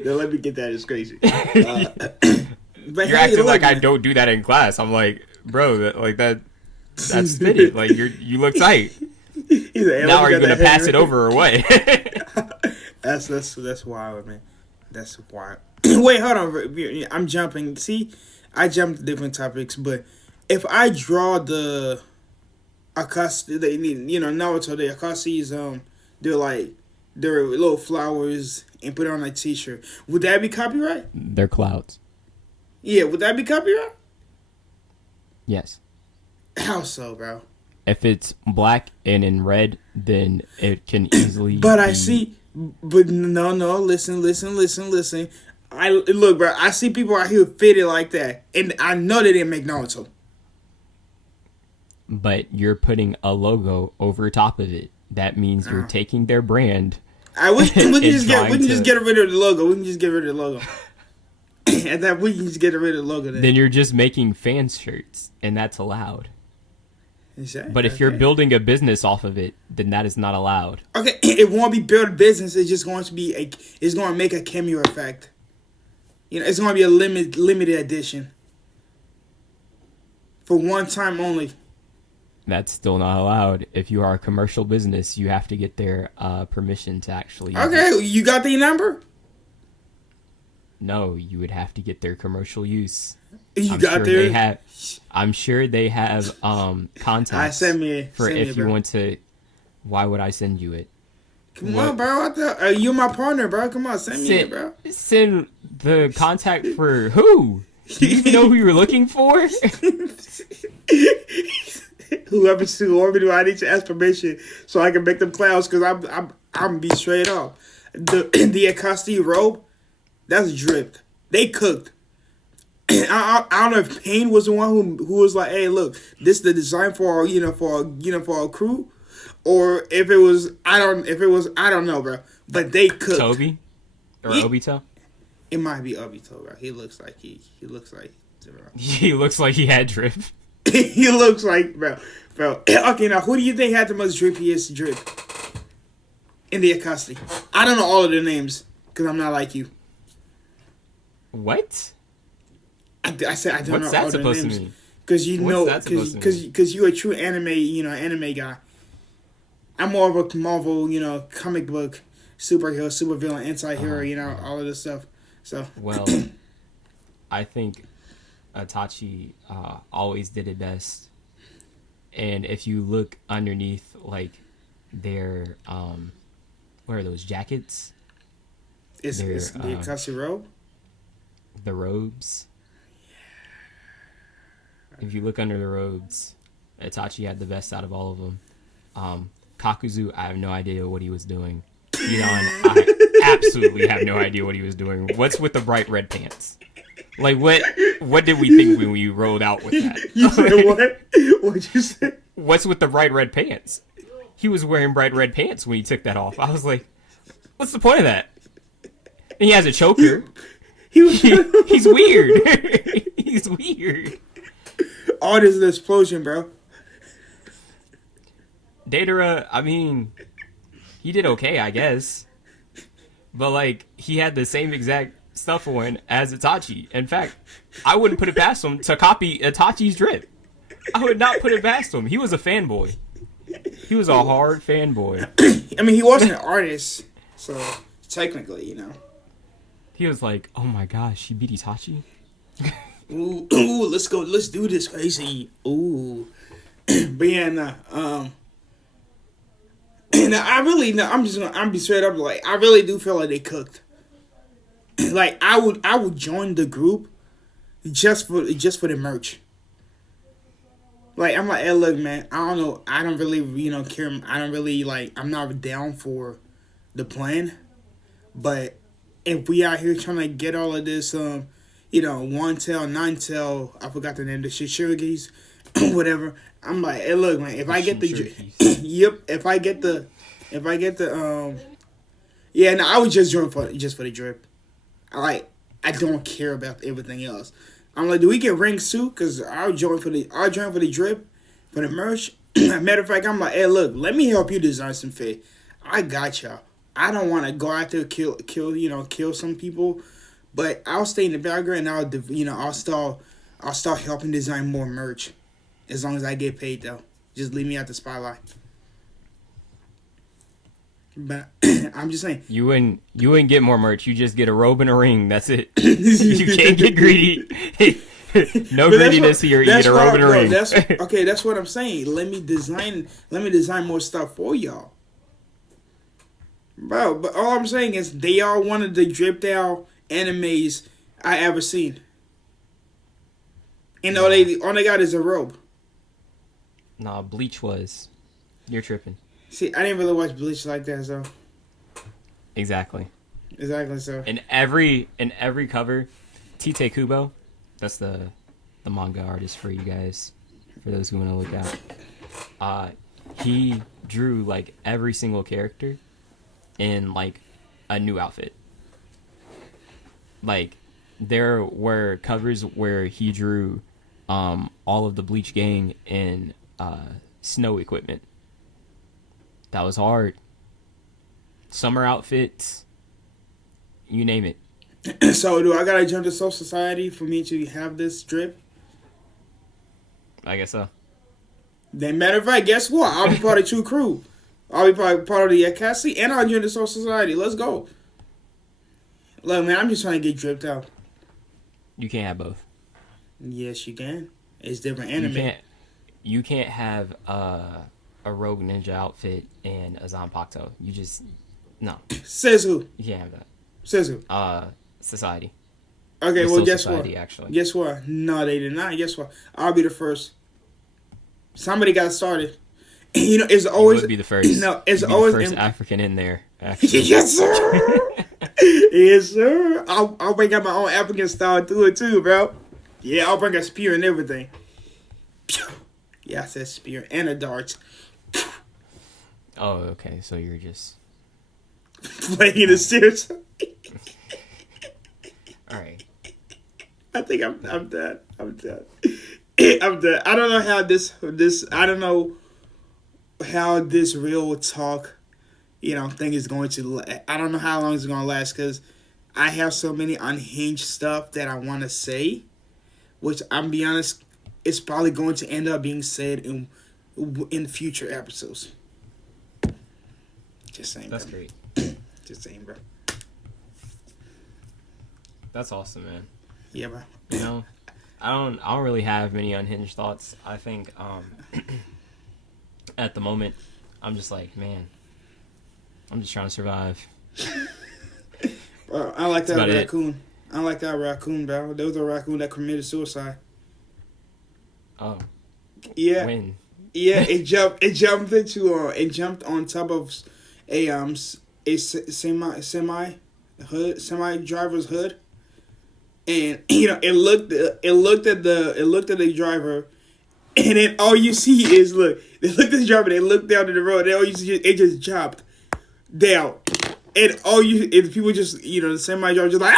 No, let me get that. It's crazy. But you're acting like I don't do that in class. I'm like, bro, that's fitted. Like you look tight. Like, now are you gonna pass it over or what? That's wild, man. That's wild. Wait, hold on. I'm jumping. See, I jumped to different topics, but if I draw the Akatsuki, Naruto, the Akatsuki's, they're little flowers and put it on a t-shirt. Would that be copyright? They're clouds. Yeah, would that be copyright? Yes. How so, bro? If it's black and in red, then it can easily. But I see. But no. Listen. Look, bro. I see people out here fitted like that, and I know they didn't make Naruto. But you're putting a logo over top of it. That means you're taking their brand. We can just get rid of the logo. We can just get rid of the logo. And that we can just get rid of the logo. Then you're just making fan shirts, and that's allowed. Exactly. But if you're building a business off of it, then that is not allowed. Okay, it won't be build a business. It's just going to be it's going to make a cameo effect. It's going to be a limited edition for one time only. That's still not allowed. If you are a commercial business, you have to get their permission to actually. Okay, you got the number? No, you would have to get their commercial use. I'm sure they have contacts. Send me if you want to. Why would I send you it? Come on, bro. You're my partner, bro. Come on, send me it, bro. Send the contact for who? Do you even know who you're looking for? whoever do, I need to ask permission so I can make them clowns. Cause I'm gonna be straight up. The Acosti robe, that's dripped. They cooked. I don't know if Payne was the one who was like, "Hey, look, this is the design for our, for our crew," or if it was I don't know, bro. But they cooked. Toby or Obito. It might be Obito, bro. He looks like he looks like. Bro. He looks like he had drip. He looks like bro. Okay, now who do you think had the most drippiest drip in the Acosti? I don't know all of their names because I'm not like you. What? I said I don't What's know that all supposed their names. to mean? Because because you're a true anime guy. I'm more of a Marvel, comic book superhero, supervillain, anti-hero, all of this stuff. So well, I think Itachi always did it best. And if you look underneath, like their what are those jackets? It's the Akashi robe. The robes. If you look under the robes, Itachi had the best out of all of them. Kakuzu, I have no idea what he was doing. Hidan, I absolutely have no idea what he was doing. What's with the bright red pants? Like, what did we think when we rolled out with that? You said what? What'd you say? What's with the bright red pants? He was wearing bright red pants when he took that off. I was like, what's the point of that? And he has a choker. He's weird. He's weird. Oh, this is an explosion, bro. Datara, I mean, he did okay, I guess. But, like, he had the same exact stuff on as Itachi. In fact, I wouldn't put it past him to copy Itachi's drip. I would not put it past him. He was a fanboy. He was a hard fanboy. I mean, he wasn't an artist, so technically, He was like, oh my gosh, he beat Itachi? Ooh, let's go. Let's do this crazy. Ooh. But yeah, nah, and I'm be straight up, like, I really do feel like they cooked. Like, I would join the group just for the merch. Like, I'm like, hey, look, man, I don't know, I don't really, care, I don't really, like, I'm not down for the plan, but if we out here trying to get all of this, one tail, nine tail, I forgot the name, the Shishirigis, whatever. I'm like, hey, look, man, if I get the, yep, if I get the, yeah, no, I would just join for the drip. I don't care about everything else. I'm like, do we get rings too? Cause I'll join for the drip, for the merch. Matter of fact, I'm like, hey, look, let me help you design some fit. I got y'all. I don't want to go out there kill some people, but I'll stay in the background and I'll start helping design more merch, as long as I get paid though. Just leave me out the spotlight. But I'm just saying, you wouldn't get more merch. You just get a robe and a ring. That's it. You can't get greedy. No greediness here. You get a robe and a ring. That's what I'm saying. Let me design more stuff for y'all. Bro, but all I'm saying is they are one of the dripped out animes I ever seen. And all they got is a robe. Nah, Bleach was. You're tripping. See, I didn't really watch Bleach like that, so. Exactly. So. In every cover, Tite Kubo, that's the manga artist for you guys, for those who want to look out. He drew like every single character in like a new outfit. Like there were covers where he drew all of the Bleach gang in snow equipment. That was hard. Summer outfits, you name it. So do I gotta join the Soul Society for me to have this drip? I guess so. Then matter of fact, guess what? I'll be part of True Crew. I'll be part of the Academy, and I'll join the Soul Society. Let's go. Look, man, I'm just trying to get dripped out. You can't have both. Yes, you can. It's different anime. You can't have a Rogue Ninja outfit and a Zanpakuto. You just no. Says who? You can't have that. Says who? Society. Okay, the well, Soul guess Society, what? Actually. Guess what? No, they did not. Guess what? I'll be the first. Somebody got started. You know, it's You always would be the first. no. It's You'd be always the first in, African in there. Actually. yes, sir. Yes, sir. I'll bring out my own African style to it too, bro. Yeah, I'll bring a spear and everything. Yeah, I said spear and a dart. Oh, okay. So you're just Playing it serious. all right. I think I'm done. I'm done. I'm done. I don't know how this I don't know how this real talk, thing is going to. I don't know how long it's going to last because I have so many unhinged stuff that I want to say, which I'm be honest, it's probably going to end up being said in future episodes. Just saying. That's bro. great. Just saying, bro. That's awesome, man. Yeah, bro. You know, I don't really have many unhinged thoughts. I think at the moment I'm just like, man, I'm just trying to survive. Bro, I like that about raccoon. I like that raccoon, bro. There was a raccoon that committed suicide. Oh, Yeah. when? Yeah, it jumped on top of a semi driver's hood, and it looked at the driver, and then all you see is they looked at the driver, they looked down to the road, and all you see it just jumped down, and people just the semi driver just like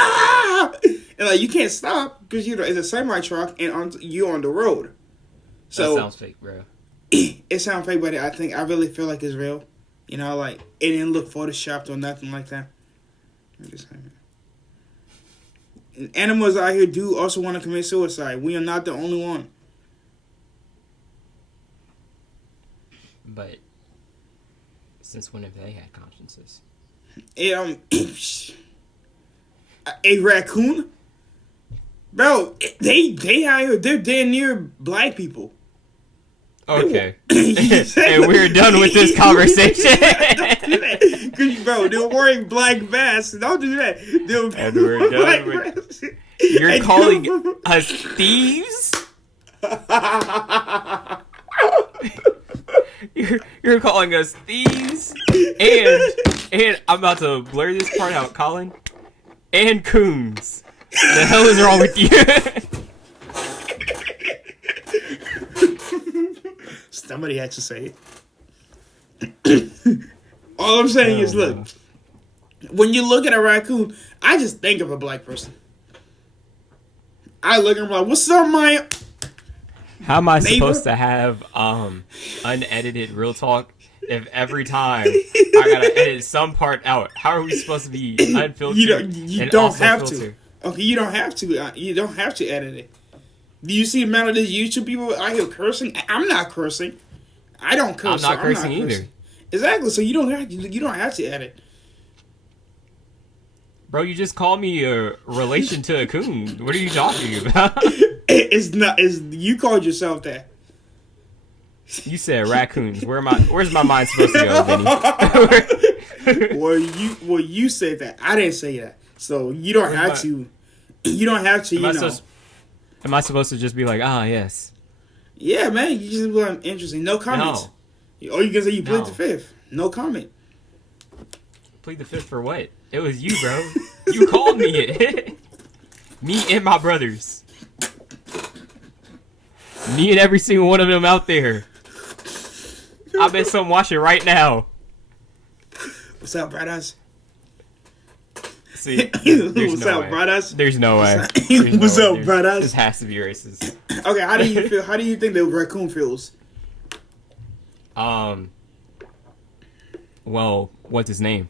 and like you can't stop because it's a semi truck and you on the road. So That sounds fake, bro. it sounds fake, but I really feel like it's real. Like it didn't look photoshopped or nothing like that. I'm just saying. And animals out here do also want to commit suicide. We are not the only one. But since when have they had consciences? A raccoon, bro. They out here. They're damn near black people. Okay. And we're done with this conversation. Cause, bro, they're wearing black masks. Don't do that. And we're done with. You're calling us thieves? You're calling us thieves? And I'm about to blur this part out, Colin. And coons. The hell is wrong with you? Somebody had to say it. All I'm saying is, look, when you look at a raccoon, I just think of a black person. I look at him like, what's up, my... How am I neighbor? supposed to have unedited real talk if every time I gotta edit some part out? How are we supposed to be unfiltered? You don't have to. Okay, you don't have to. You don't have to edit it. Do you see the amount of these YouTube people out here cursing? I'm not cursing. I don't curse. I'm not cursing either. Exactly. So you don't have to edit. Bro, you just called me a relation to a coon. What are you talking about? It's not. You called yourself that. You said raccoons. Where's my mind supposed to go, Vinny? Well, you said that. I didn't say that. So you don't have to. You don't have to. Am I supposed to just be like, yes? Yeah, man. You just be like, interesting. No comments. No. Or you can say you plead the fifth. No comment. Plead the fifth for what? It was you, bro. You called me it. Me and my brothers. Me and every single one of them out there. I bet some watching right now. What's up, brothers? See, What's up, brothers? There's no way. What's up, brothers? This has to be racist. Okay, how do you feel? How do you think the raccoon feels? Well, what's his name?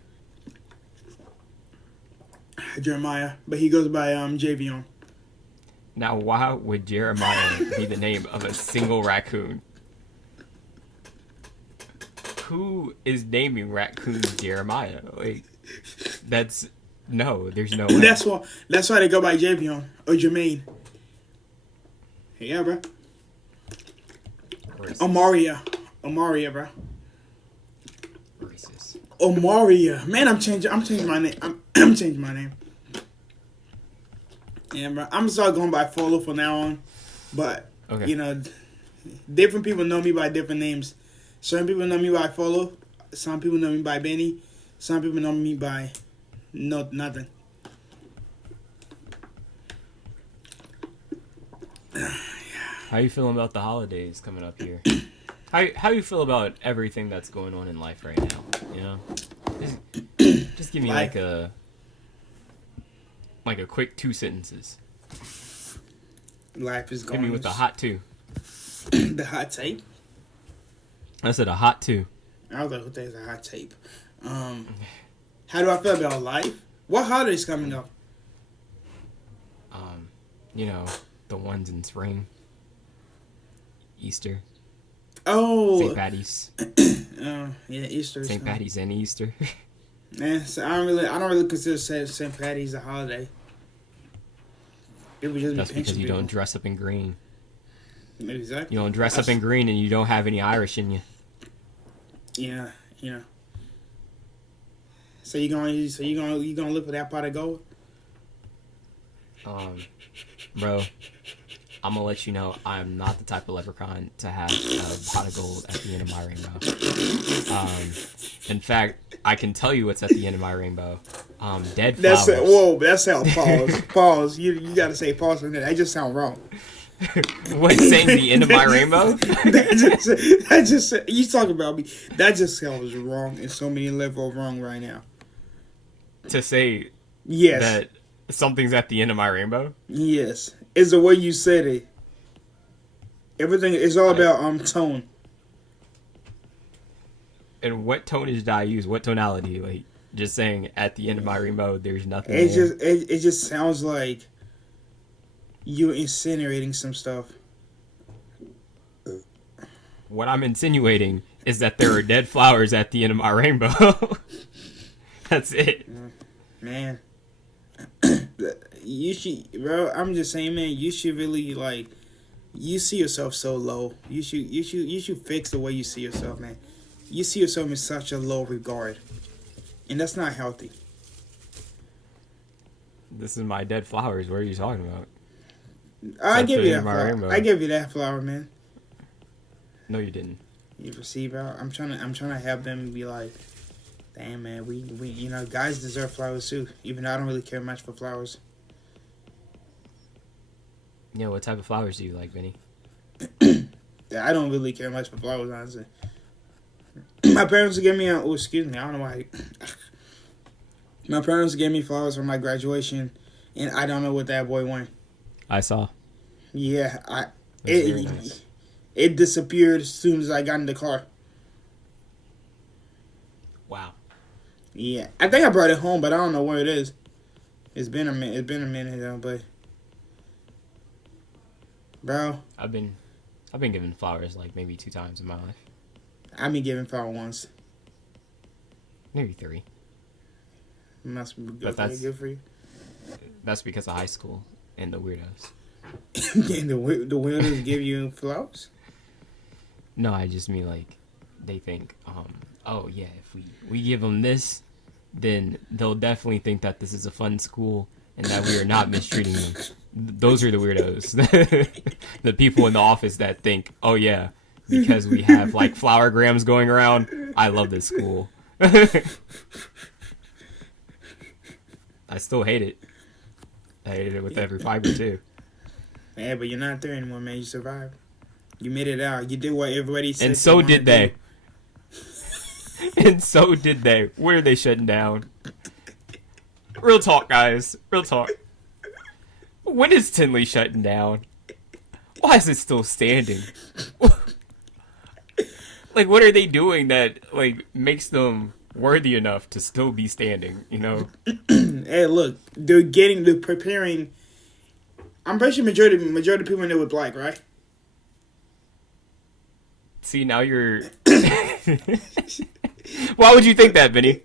Jeremiah, but he goes by Javion. Now, why would Jeremiah be the name of a single raccoon? Who is naming raccoons Jeremiah? Like, there's no way. That's why they go by Javion or Jermaine. Yeah, bro. Racist. Omaria, bro. Racist. Omaria. Man, I'm changing my name. I'm changing my name. Yeah, bro. I'm gonna start going by Folo from now on. But okay. Different people know me by different names. Certain people know me by Follow. Some people know me by Benny. Some people know me by nothing. How you feeling about the holidays coming up here? How you feel about everything that's going on in life right now? You know, just give me Life. like a quick 2 sentences. Life is Give going. me with the hot 2. The hot tape. I said a hot 2. I was like, what the heck is a hot tape? How do I feel about life? What holidays coming up? You know, the ones in spring. Easter. Oh, St. Patty's. yeah, Easter. St. Patty's and Easter. Man, so I don't really consider St. Patty's a holiday. People just That's be because you people. don't dress up in green. Exactly. You don't dress up in green and you don't have any Irish in you. Yeah, you know. So you gonna look for that pot of gold? Bro, I'm gonna let you know I'm not the type of leprechaun to have a pot of gold at the end of my rainbow. In fact, I can tell you what's at the end of my rainbow. Dead flowers. That's how pause. Pause. You gotta say pause for that. That just sound wrong. What, saying the end of my rainbow? that just you talking about me. That just sounds wrong in so many levels wrong right now. To say Yes. that something's at the end of my rainbow? Yes. It's the way you said it. Everything is all about tone. And what tonage did I use? What tonality? Like, just saying at the end of my rainbow, there's nothing It there. it just sounds like you're incinerating some stuff. What I'm insinuating is that there are dead flowers at the end of my rainbow. That's it. Man. You should, bro. I'm just saying, man. You should really you see yourself so low. You should fix the way you see yourself, man. You see yourself in such a low regard, and that's not healthy. This is my dead flowers. What are you talking about? I That's give the you end that of my flower. rainbow. I give you that flower, man. No, you didn't. You see, bro. I'm trying to have them be like, damn, man. We guys deserve flowers too. Even though I don't really care much for flowers. Yeah, what type of flowers do you like, Vinny? Yeah, I don't really care much for flowers, honestly. My parents gave me excuse me, I don't know why. My parents gave me flowers for my graduation, and I don't know what that boy went. I saw. Yeah, It was very nice. it disappeared as soon as I got in the car. Wow. Yeah, I think I brought it home, but I don't know where it is. It's been a minute. It's been a minute though, but bro, I've been given flowers like maybe 2 times in my life. I been giving flower once. Maybe 3. Must be good, But that's- good for you. That's because of high school and the weirdos. And the weirdos give you flowers. No, I just mean like they think, oh yeah, if we give them this, then they'll definitely think that this is a fun school and that we are not mistreating them. Those are the weirdos. The people in the office that think, oh yeah, because we have like flower grams going around, I love this school. I still hate it. I hated it with every fiber too. Yeah, but you're not there anymore, man. You survived. You made it out. You did what everybody said. And so wanted did to they. do. And so did they. Where are they shutting down? Real talk, guys. Real talk. When is Tinley shutting down? Why is it still standing? Like, what are they doing that, like, makes them worthy enough to still be standing, you know? Hey, look, they're preparing. I'm pretty sure majority of people in there were black, right? See, now you're... Why would you think that, Vinny?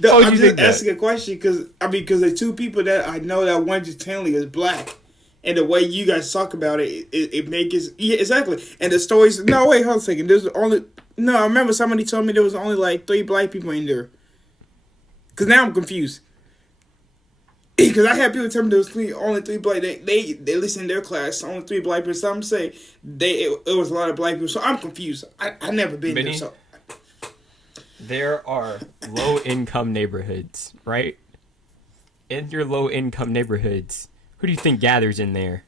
Why would I'm you just think that? asking a question because the 2 people that I know that one just Tinley is black, and the way you guys talk about it makes it exactly. And the stories. No, wait, hold on a second. I remember somebody told me there was only like 3 black people in there. Cause now I'm confused. because I had people tell me there was only three black. They listen in their class, only three black people. Some say it was a lot of black people. So I'm confused. I never been there. So there are low income neighborhoods, right? In your low income neighborhoods, who do you think gathers in there?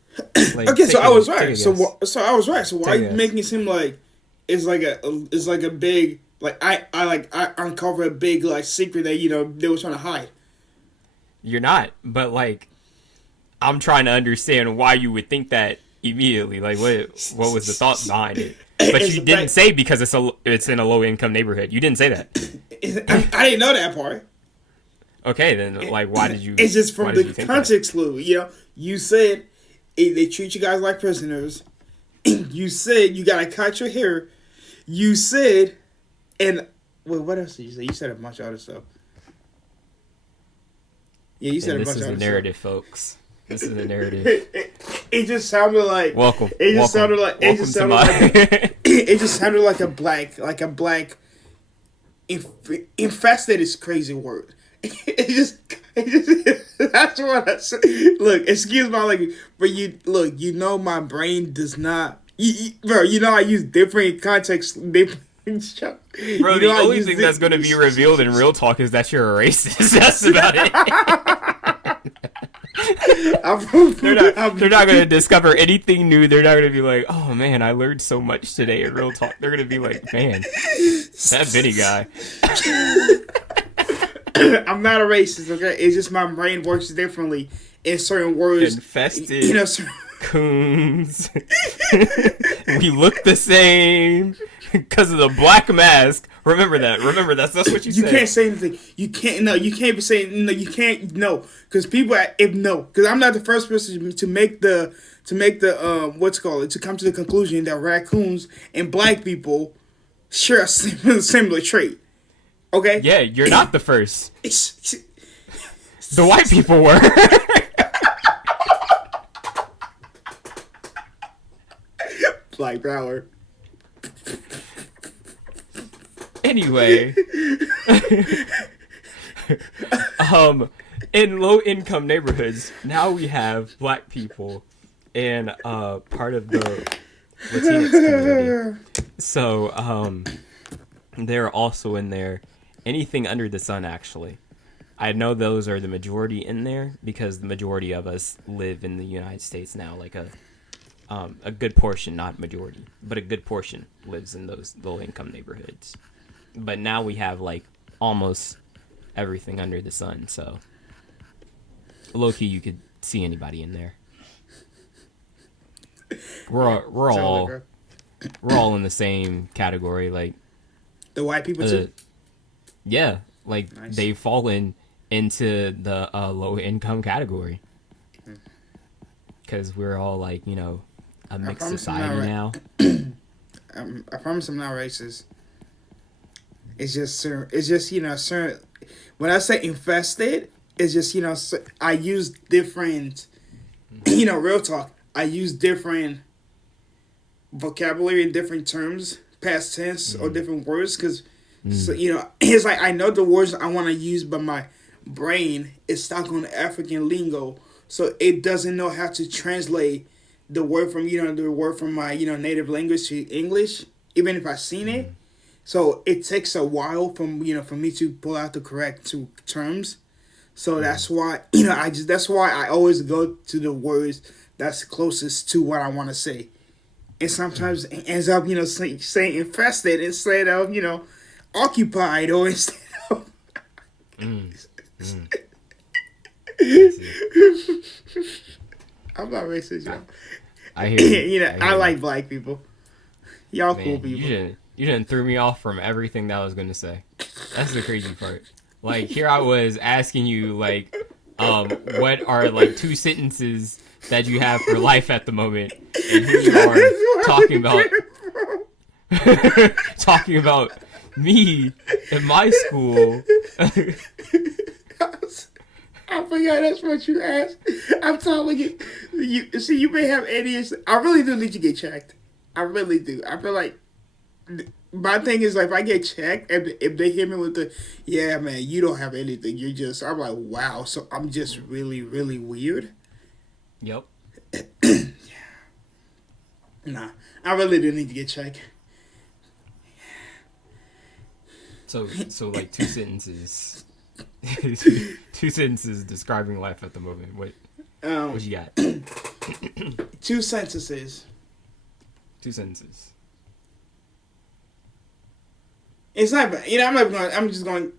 Like, okay, so I was right. So I was right. So why are you making it seem like it's like a big like I uncover a big like secret that they were trying to hide. You're not, but like I'm trying to understand why you would think that immediately. Like what was the thought behind it? But you didn't say because it's in a low income neighborhood. You didn't say that. I didn't know that part. Okay, then like why did you? It's just from the context clue. You said they treat you guys like prisoners. You said you gotta cut your hair. You said, and what else did you say? You said a bunch of other stuff. Yeah, you said a bunch of other stuff. This is the narrative, folks. This is the narrative. It just sounded like welcome. It just sounded like it just sounded like a black infested is a crazy word. It just that's what I said. Look, excuse my language, but my brain does not. Bro, I use different contexts. Bro, the only thing that's going to be revealed in real talk is that you're a racist. That's about it. They're not going to discover anything new. They're not going to be like, oh man, I learned so much today in real talk. They're going to be like, man, that Vinny guy. I'm not a racist, okay? It's just my brain works differently in certain words. Infested. Coons. We look the same because of the black mask. Remember that. That's what you said. You can't say anything. You can't. No, you can't be saying no. You can't. No, because because I'm not the first person to make the to come to the conclusion that raccoons and black people share a similar trait. Okay. Yeah, you're not the first. The white people were. Black power. Anyway, in low income neighborhoods, now we have black people and part of the Latinx community. So they're also in there. Anything under the sun, actually. I know those are the majority in there because the majority of us live in the United States now. Like a good portion, not majority, but a good portion lives in those low-income neighborhoods. But now we have like almost everything under the sun. So low-key, you could see anybody in there. We're all in the same category, like the white people too. Yeah, like nice. They've fallen into the low income category because we're all like a mixed society now. I promise I'm not racist. It's just certain. When I say infested, it's just I use different. Real talk. I use different vocabulary and different terms, past tense or different words because. So, it's like I know the words I want to use, but my brain is stuck on African lingo, so it doesn't know how to translate the word from my native language to English, even if I've seen it. So it takes a while for me to pull out the correct terms. So that's why that's why I always go to the words that's closest to what I want to say, and sometimes it ends up saying infested instead of occupied or instead of I'm not racist, y'all. I hear you. I like black people. Y'all cool people. You didn't threw me off from everything that I was gonna say. That's the crazy part. Like here I was asking you like what are like two sentences that you have for life at the moment, and here you are talking about me in my school. I forgot that's what you asked. I'm telling you. You may have ADHD. I really do need to get checked. I really do. I feel like my thing is like if I get checked, if they hit me with the, yeah man, you don't have anything. You're just, I'm like, wow. So I'm just really really weird. Yep. Nah, I really do need to get checked. So like two sentences. Two sentences describing life at the moment. What you got? Two sentences. Two sentences. It's not bad. I'm not going. I'm just going.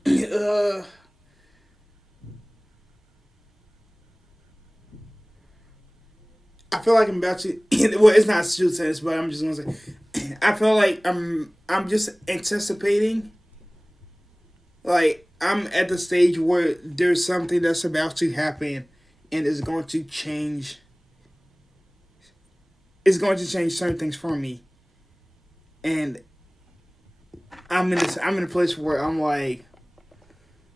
I feel like I'm about to. Well, it's not two sentences, but I'm just gonna say. I feel like I'm just anticipating. Like I'm at the stage where there's something that's about to happen, and it's going to change. It's going to change certain things for me, and I'm in a place where I'm like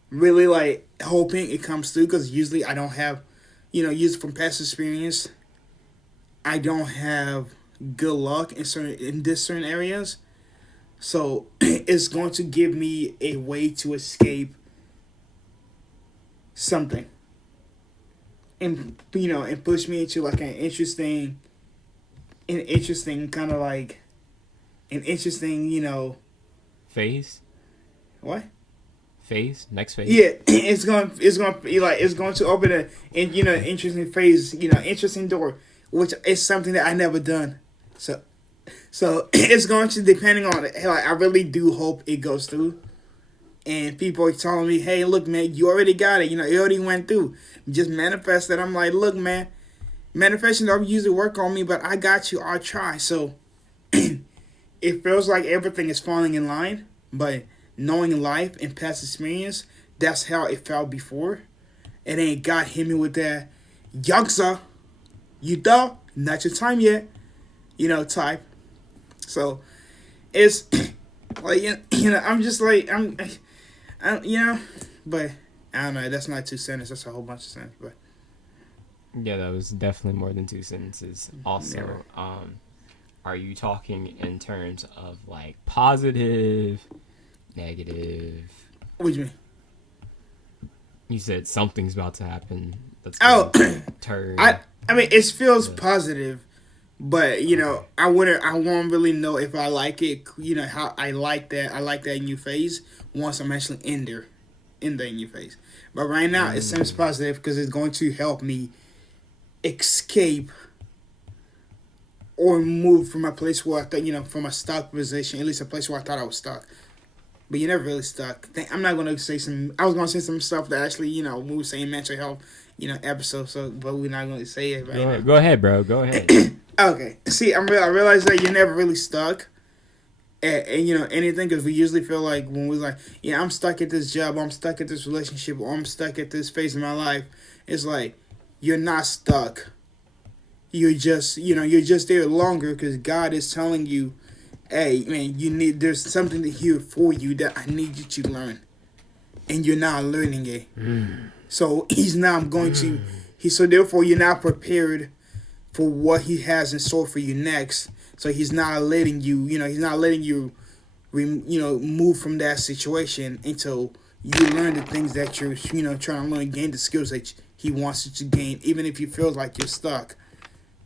really like hoping it comes through because usually I don't have, usually from past experience, I don't have good luck in this certain areas. So it's going to give me a way to escape something, and push me into like an interesting kind of like an interesting Phase. what? Phase. Next phase. Yeah, it's going to open an interesting phase, interesting door, which is something that I never done. So it's going to depending on it. Like I really do hope it goes through. And people are telling me, "Hey, look, man, you already got it. It already went through. Just manifest it." I'm like, "Look, man, manifestation don't usually work on me, but I got you. I'll try." So it feels like everything is falling in line, but knowing life and past experience, that's how it felt before. And then God hit me with that, "Youngster, you thought not your time yet," type. So it's like I'm just like but I don't know. That's not two sentences. That's a whole bunch of sentences. But Yeah, that was definitely more than two sentences. Also, Never. Are you talking in terms of like positive, negative? What do you mean? You said something's about to happen. That's Oh, turn. I mean it feels positive, but I won't really know if I like it. How I like that. I like that new phase once I'm actually in the new phase. But right now it seems positive because it's going to help me escape or move from a place where I thought, from a stuck position, at least a place where I thought I was stuck. But you're never really stuck. I'm not gonna say some. I was gonna say some stuff that actually, we were saying mental health, episode. So, but we're not gonna say it right now. Go ahead, bro. Go ahead. Okay. See, I realize that you're never really stuck at anything because we usually feel like when we're like, yeah, I'm stuck at this job, or I'm stuck at this relationship, or I'm stuck at this phase of my life. It's like you're not stuck. You're just you're just there longer because God is telling you, hey man, there's something here for you that I need you to learn, and you're not learning it. So he's now going to so therefore you're not prepared for what he has in store for you next. So he's not letting you, he's not letting you, move from that situation until you learn the things that you're, trying to learn, gain the skills that he wants you to gain, even if you feel like you're stuck.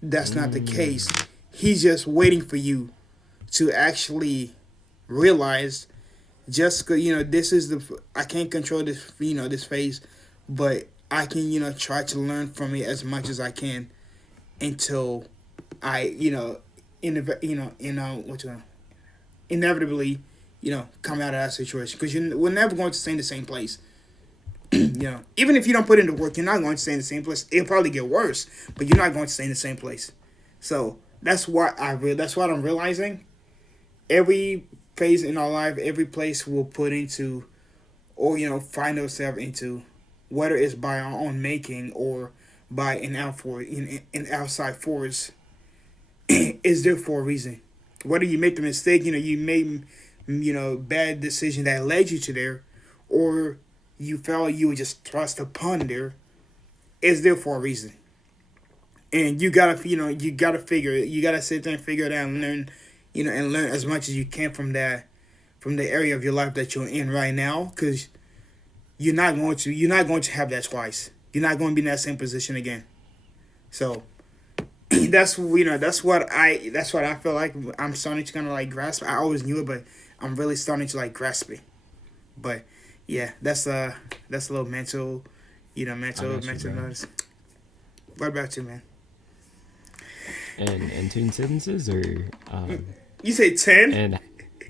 That's not the case. He's just waiting for you to actually realize, just this is I can't control this, this phase, but I can, try to learn from it as much as I can until I, inevitably, come out of that situation because we're never going to stay in the same place. Even if you don't put in the work, you're not going to stay in the same place. It'll probably get worse, but you're not going to stay in the same place. So that's what that's what I'm realizing. Every phase in our life, every place we'll put into, or find ourselves into, whether it's by our own making or by an outside force, is there for a reason. Whether you make the mistake, you made bad decision that led you to there, or you felt you were just thrust upon there, is there for a reason. And you gotta figure it. You gotta sit there and figure it out and learn, and learn as much as you can from the area of your life that you're in right now, because you're not going to have that twice. You're not going to be in that same position again. So that's what I feel like I'm starting to kind of like grasp. I always knew it, but I'm really starting to like grasp it. But yeah, that's a little mental, I got you, mental bro. notice. What about you, man? In two sentences, or You say 10?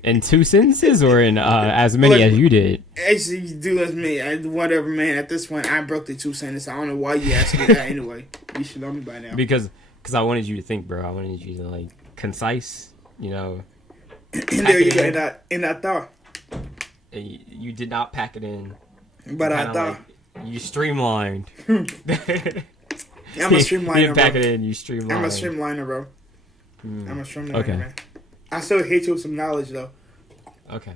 in two sentences, or in as many Look, as you did? actually, you do as me. Whatever, man. At this point, I broke the 2 sentences. I don't know why you asked me that anyway. You should know me by now. Because I wanted you to think, bro. I wanted you to like concise. And Pack there you it go. in. And I thought. And you did not pack it in. But I Kind of thought. like you streamlined. I'm a You streamliner, didn't pack bro. it in. You streamlined. I'm a streamliner, bro. Mm, I'm a streamliner, okay. man. I still hit you with some knowledge, though. Okay.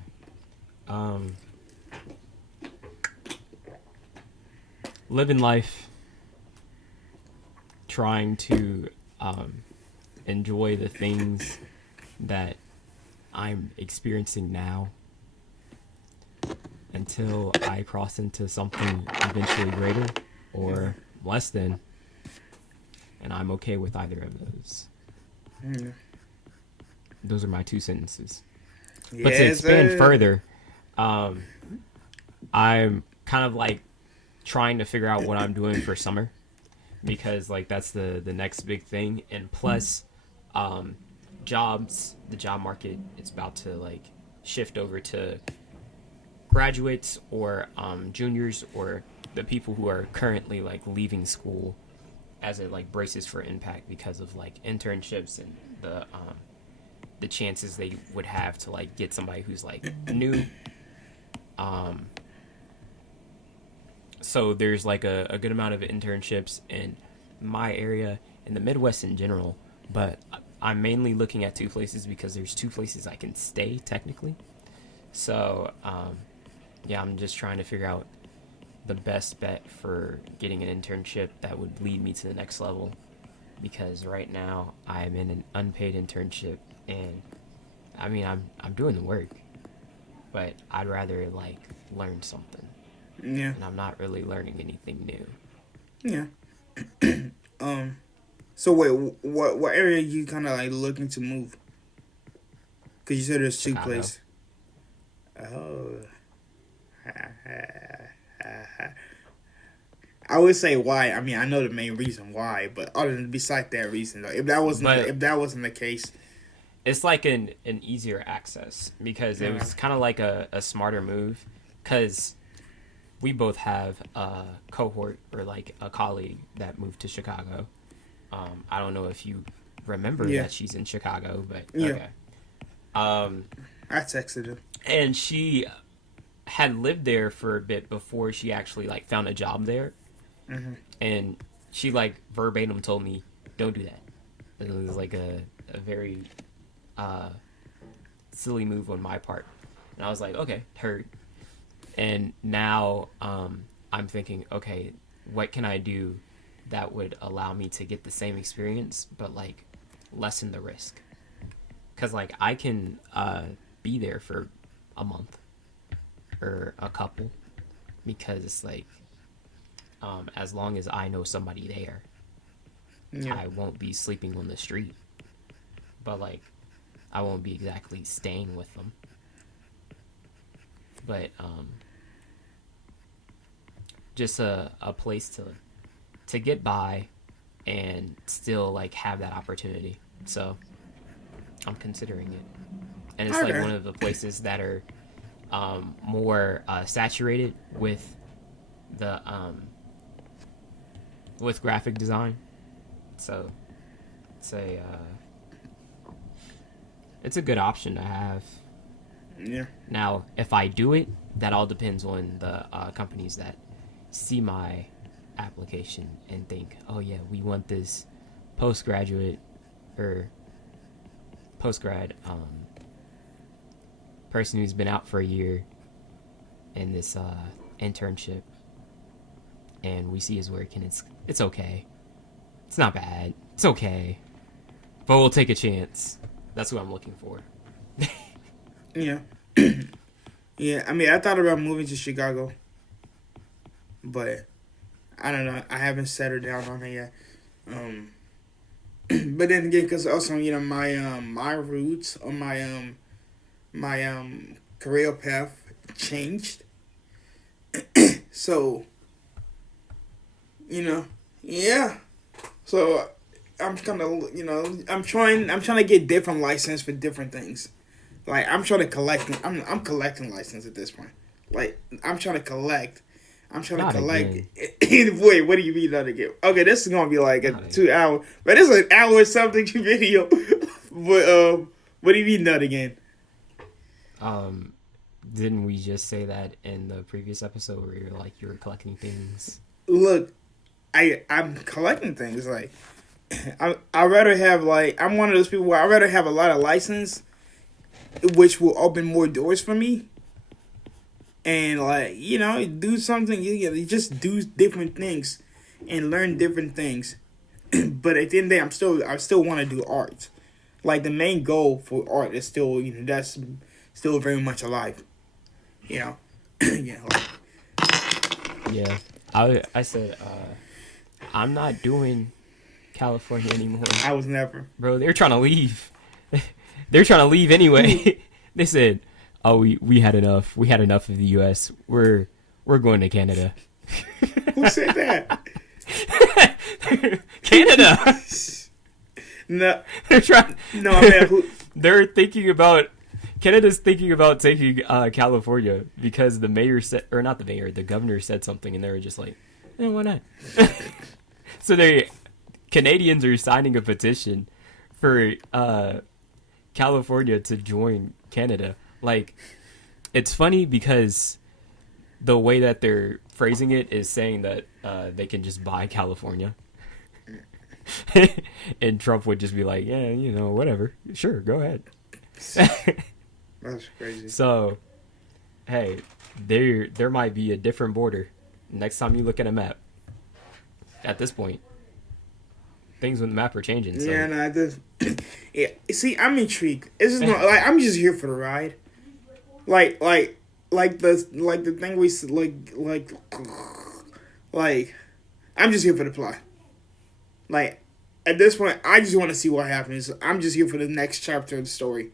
Living life, trying to enjoy the things that I'm experiencing now until I cross into something eventually greater or less than, and I'm okay with either of those. Mm. Those are my two sentences. Yes, But to expand sir. further, I'm kind of like trying to figure out what I'm doing for summer, because like that's the next big thing. And plus, the job market, it's about to like shift over to graduates or juniors, or the people who are currently like leaving school, as it like braces for impact because of like internships and the chances they would have to like get somebody who's like new. So there's like a good amount of internships in my area, in the Midwest in general, but I'm mainly looking at two places because there's two places I can stay technically. So yeah, I'm just trying to figure out the best bet for getting an internship that would lead me to the next level, because right now I'm in an unpaid internship, and I mean I'm doing the work, but I'd rather like learn something, Yeah. and I'm not really learning anything new. Yeah. So wait, what area you kind of like looking to move? Cause you said there's two Chicago. places. Oh. I would say why. I mean, I know the main reason why, but other than beside that reason, though, But if that wasn't the case, it's like an easier access, because it yeah, was kind of like a smarter move, because we both have a cohort or like a colleague that moved to Chicago. I don't know if you remember yeah, that she's in Chicago, but yeah. okay. Um, I texted him. and she had lived there for a bit before she actually like found a job there, Hmm. and she like verbatim told me, "Don't do that." And it was like a very silly move on my part, and I was like, "Okay, heard." And now I'm thinking, okay, what can I do that would allow me to get the same experience but like lessen the risk? Because like I can be there for a month or a couple, because it's like as long as I know somebody there, Yeah, I won't be sleeping on the street, but like I won't be exactly staying with them. But just a place to get by and still like have that opportunity. So I'm considering it, and it's like okay, one of the places that are more saturated the with graphic design. So it's a good option to have. yeah, Now, if I do it, that all depends on the companies that see my application and think, oh yeah, we want this postgraduate or postgrad person who's been out for a year in this internship, and we see his work, and it's okay. It's not bad. It's okay, but we'll take a chance. That's who I'm looking for. Yeah. Yeah, I mean, I thought about moving to Chicago, but I don't know. I haven't settled down on it yet. But then again, because also, my roots or my career path changed. So, yeah. So I'm kind of, I'm trying to get different license for different things. Like I'm trying to collect. I'm collecting license at this point. Like I'm trying to collect. Not Wait, what do you mean not again? Okay, this is gonna be like a 2 hour, but it's an hour or something video. But what do you mean not again? Didn't we just say that in the previous episode where you're like you were collecting things? Look, I'm collecting things. Like I rather have I'm one of those people where I rather have a lot of license, which will open more doors for me. And do something. You just do different things, and learn different things. But at the end of the day, I still want to do art. Like the main goal for art is still, that's still very much alive. Yeah. Yeah. I said I'm not doing California anymore. I was never. Bro, they're trying to leave. They're trying to leave anyway. They said, "Oh, we had enough. We had enough of the U.S. We're going to Canada." Who said that? Canada. No, They're trying. no, man. They're thinking about. Canada's thinking about taking California because the mayor said, or not the mayor, the governor said something, and they were just like, why not? So Canadians are signing a petition for California to join Canada. Like, it's funny because the way that they're phrasing it is saying that they can just buy California. And Trump would just be like, yeah, whatever. Sure, go ahead. That's crazy. So, hey, there might be a different border next time you look at a map. At this point, things on the map are changing. So. Yeah, no, yeah. See, I'm intrigued. It's just not I'm just here for the ride. Like the thing we like. I'm just here for the plot. Like at this point, I just want to see what happens. I'm just here for the next chapter of the story.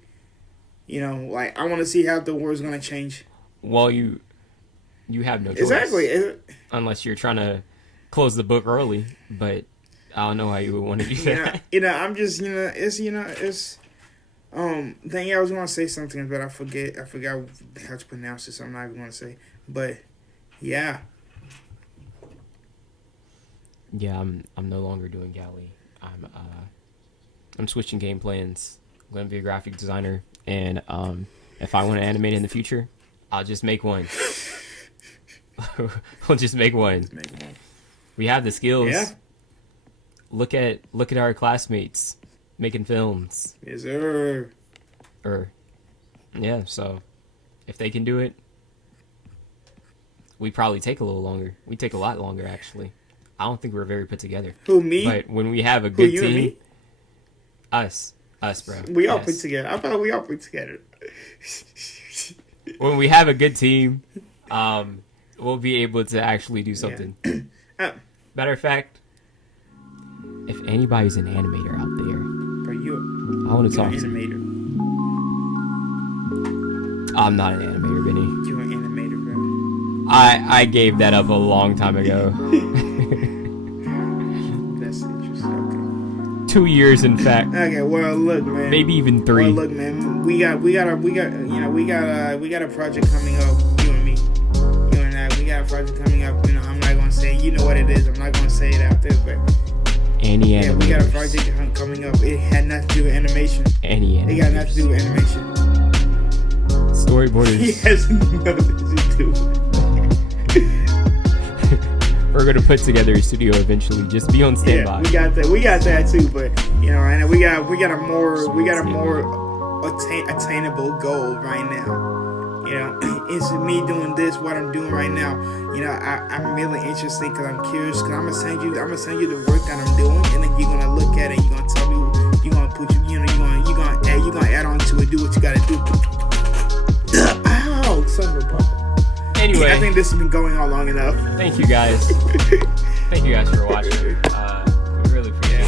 I want to see how the world's gonna change. Well, you have no choice. Exactly. Unless you're trying to close the book early, but I don't know how you would want to do that. I'm just, it's thing I was gonna say something, but I forgot how to pronounce it, so I'm not even gonna say. But yeah. Yeah, I'm no longer doing Galley. I'm switching game plans. I'm gonna be a graphic designer, and if I want to animate in the future, I'll just make one. We'll just make one. We have the skills. Yeah. Look at our classmates making films. Yes, sir. Yeah. So if they can do it, we probably take a little longer. We take a lot longer, actually. I don't think we're very put together. Who, me? But when we have a good you team, and me? us, bro. We all put together. I thought we all put together. When we have a good team, we'll be able to actually do something. Yeah. Matter of fact, if anybody's an animator out there, Bro, I want to talk an to animator. I'm not an animator, Benny. You're an animator, bro. I gave that up a long time ago. That's interesting. Okay. 2 years, in fact. Okay, well, look, man. Maybe even 3. Well, look, man. We got a project coming up. You and me, you and I. We got a project coming up. I'm not gonna say. You know what it is. I'm not gonna say it out there, but. Any animators. Yeah, we got a project coming up. It had nothing to do with animation. Any animators. It got nothing to do with animation. Storyboarders. It has nothing to do with it. We're gonna put together a studio eventually. Just be on standby. Yeah, we got that too. But right now we got a more attainable goal right now. It's me doing this, what I'm doing right now. I'm really interested because I'm curious. Because I'm gonna send you the work that I'm doing, and then you're gonna look at it. And you're You gonna put you gonna add on to it. Do what you gotta do. Ow, son of a bitch. Anyway, I think this has been going on long enough. thank you guys. Thank you guys for watching. We really appreciate it.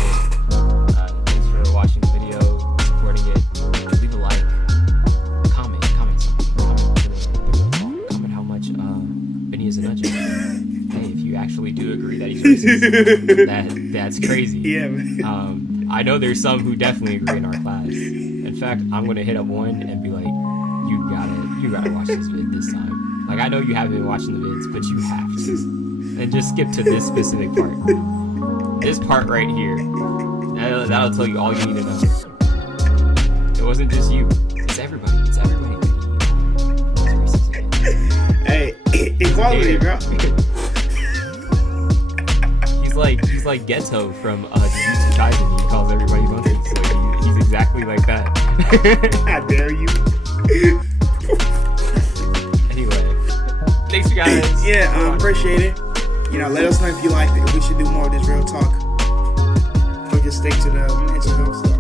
Thanks for watching the video, supporting it. Leave a like, comment something. Comment how much Benny is a nudger. Hey, if you actually do agree that he's racist, that's crazy. Yeah, man. I know there's some who definitely agree in our class. In fact, I'm gonna hit up one and be like, you gotta watch this vid this time. Like, I know you haven't been watching the vids, but you have to. And just skip to this specific part. This part right here. That'll tell you all you need to know. It wasn't just you. It's everybody. It's everybody. It's racist. Hey, equality, bro. He's like Ghetto from Jujutsu Kaisen. He calls everybody monkeys. So he's exactly like that. How dare you? Anyway, thanks you guys. Yeah, appreciate it. Let us know if you liked it. If we should do more of this real talk, or just stick to the mental health stuff.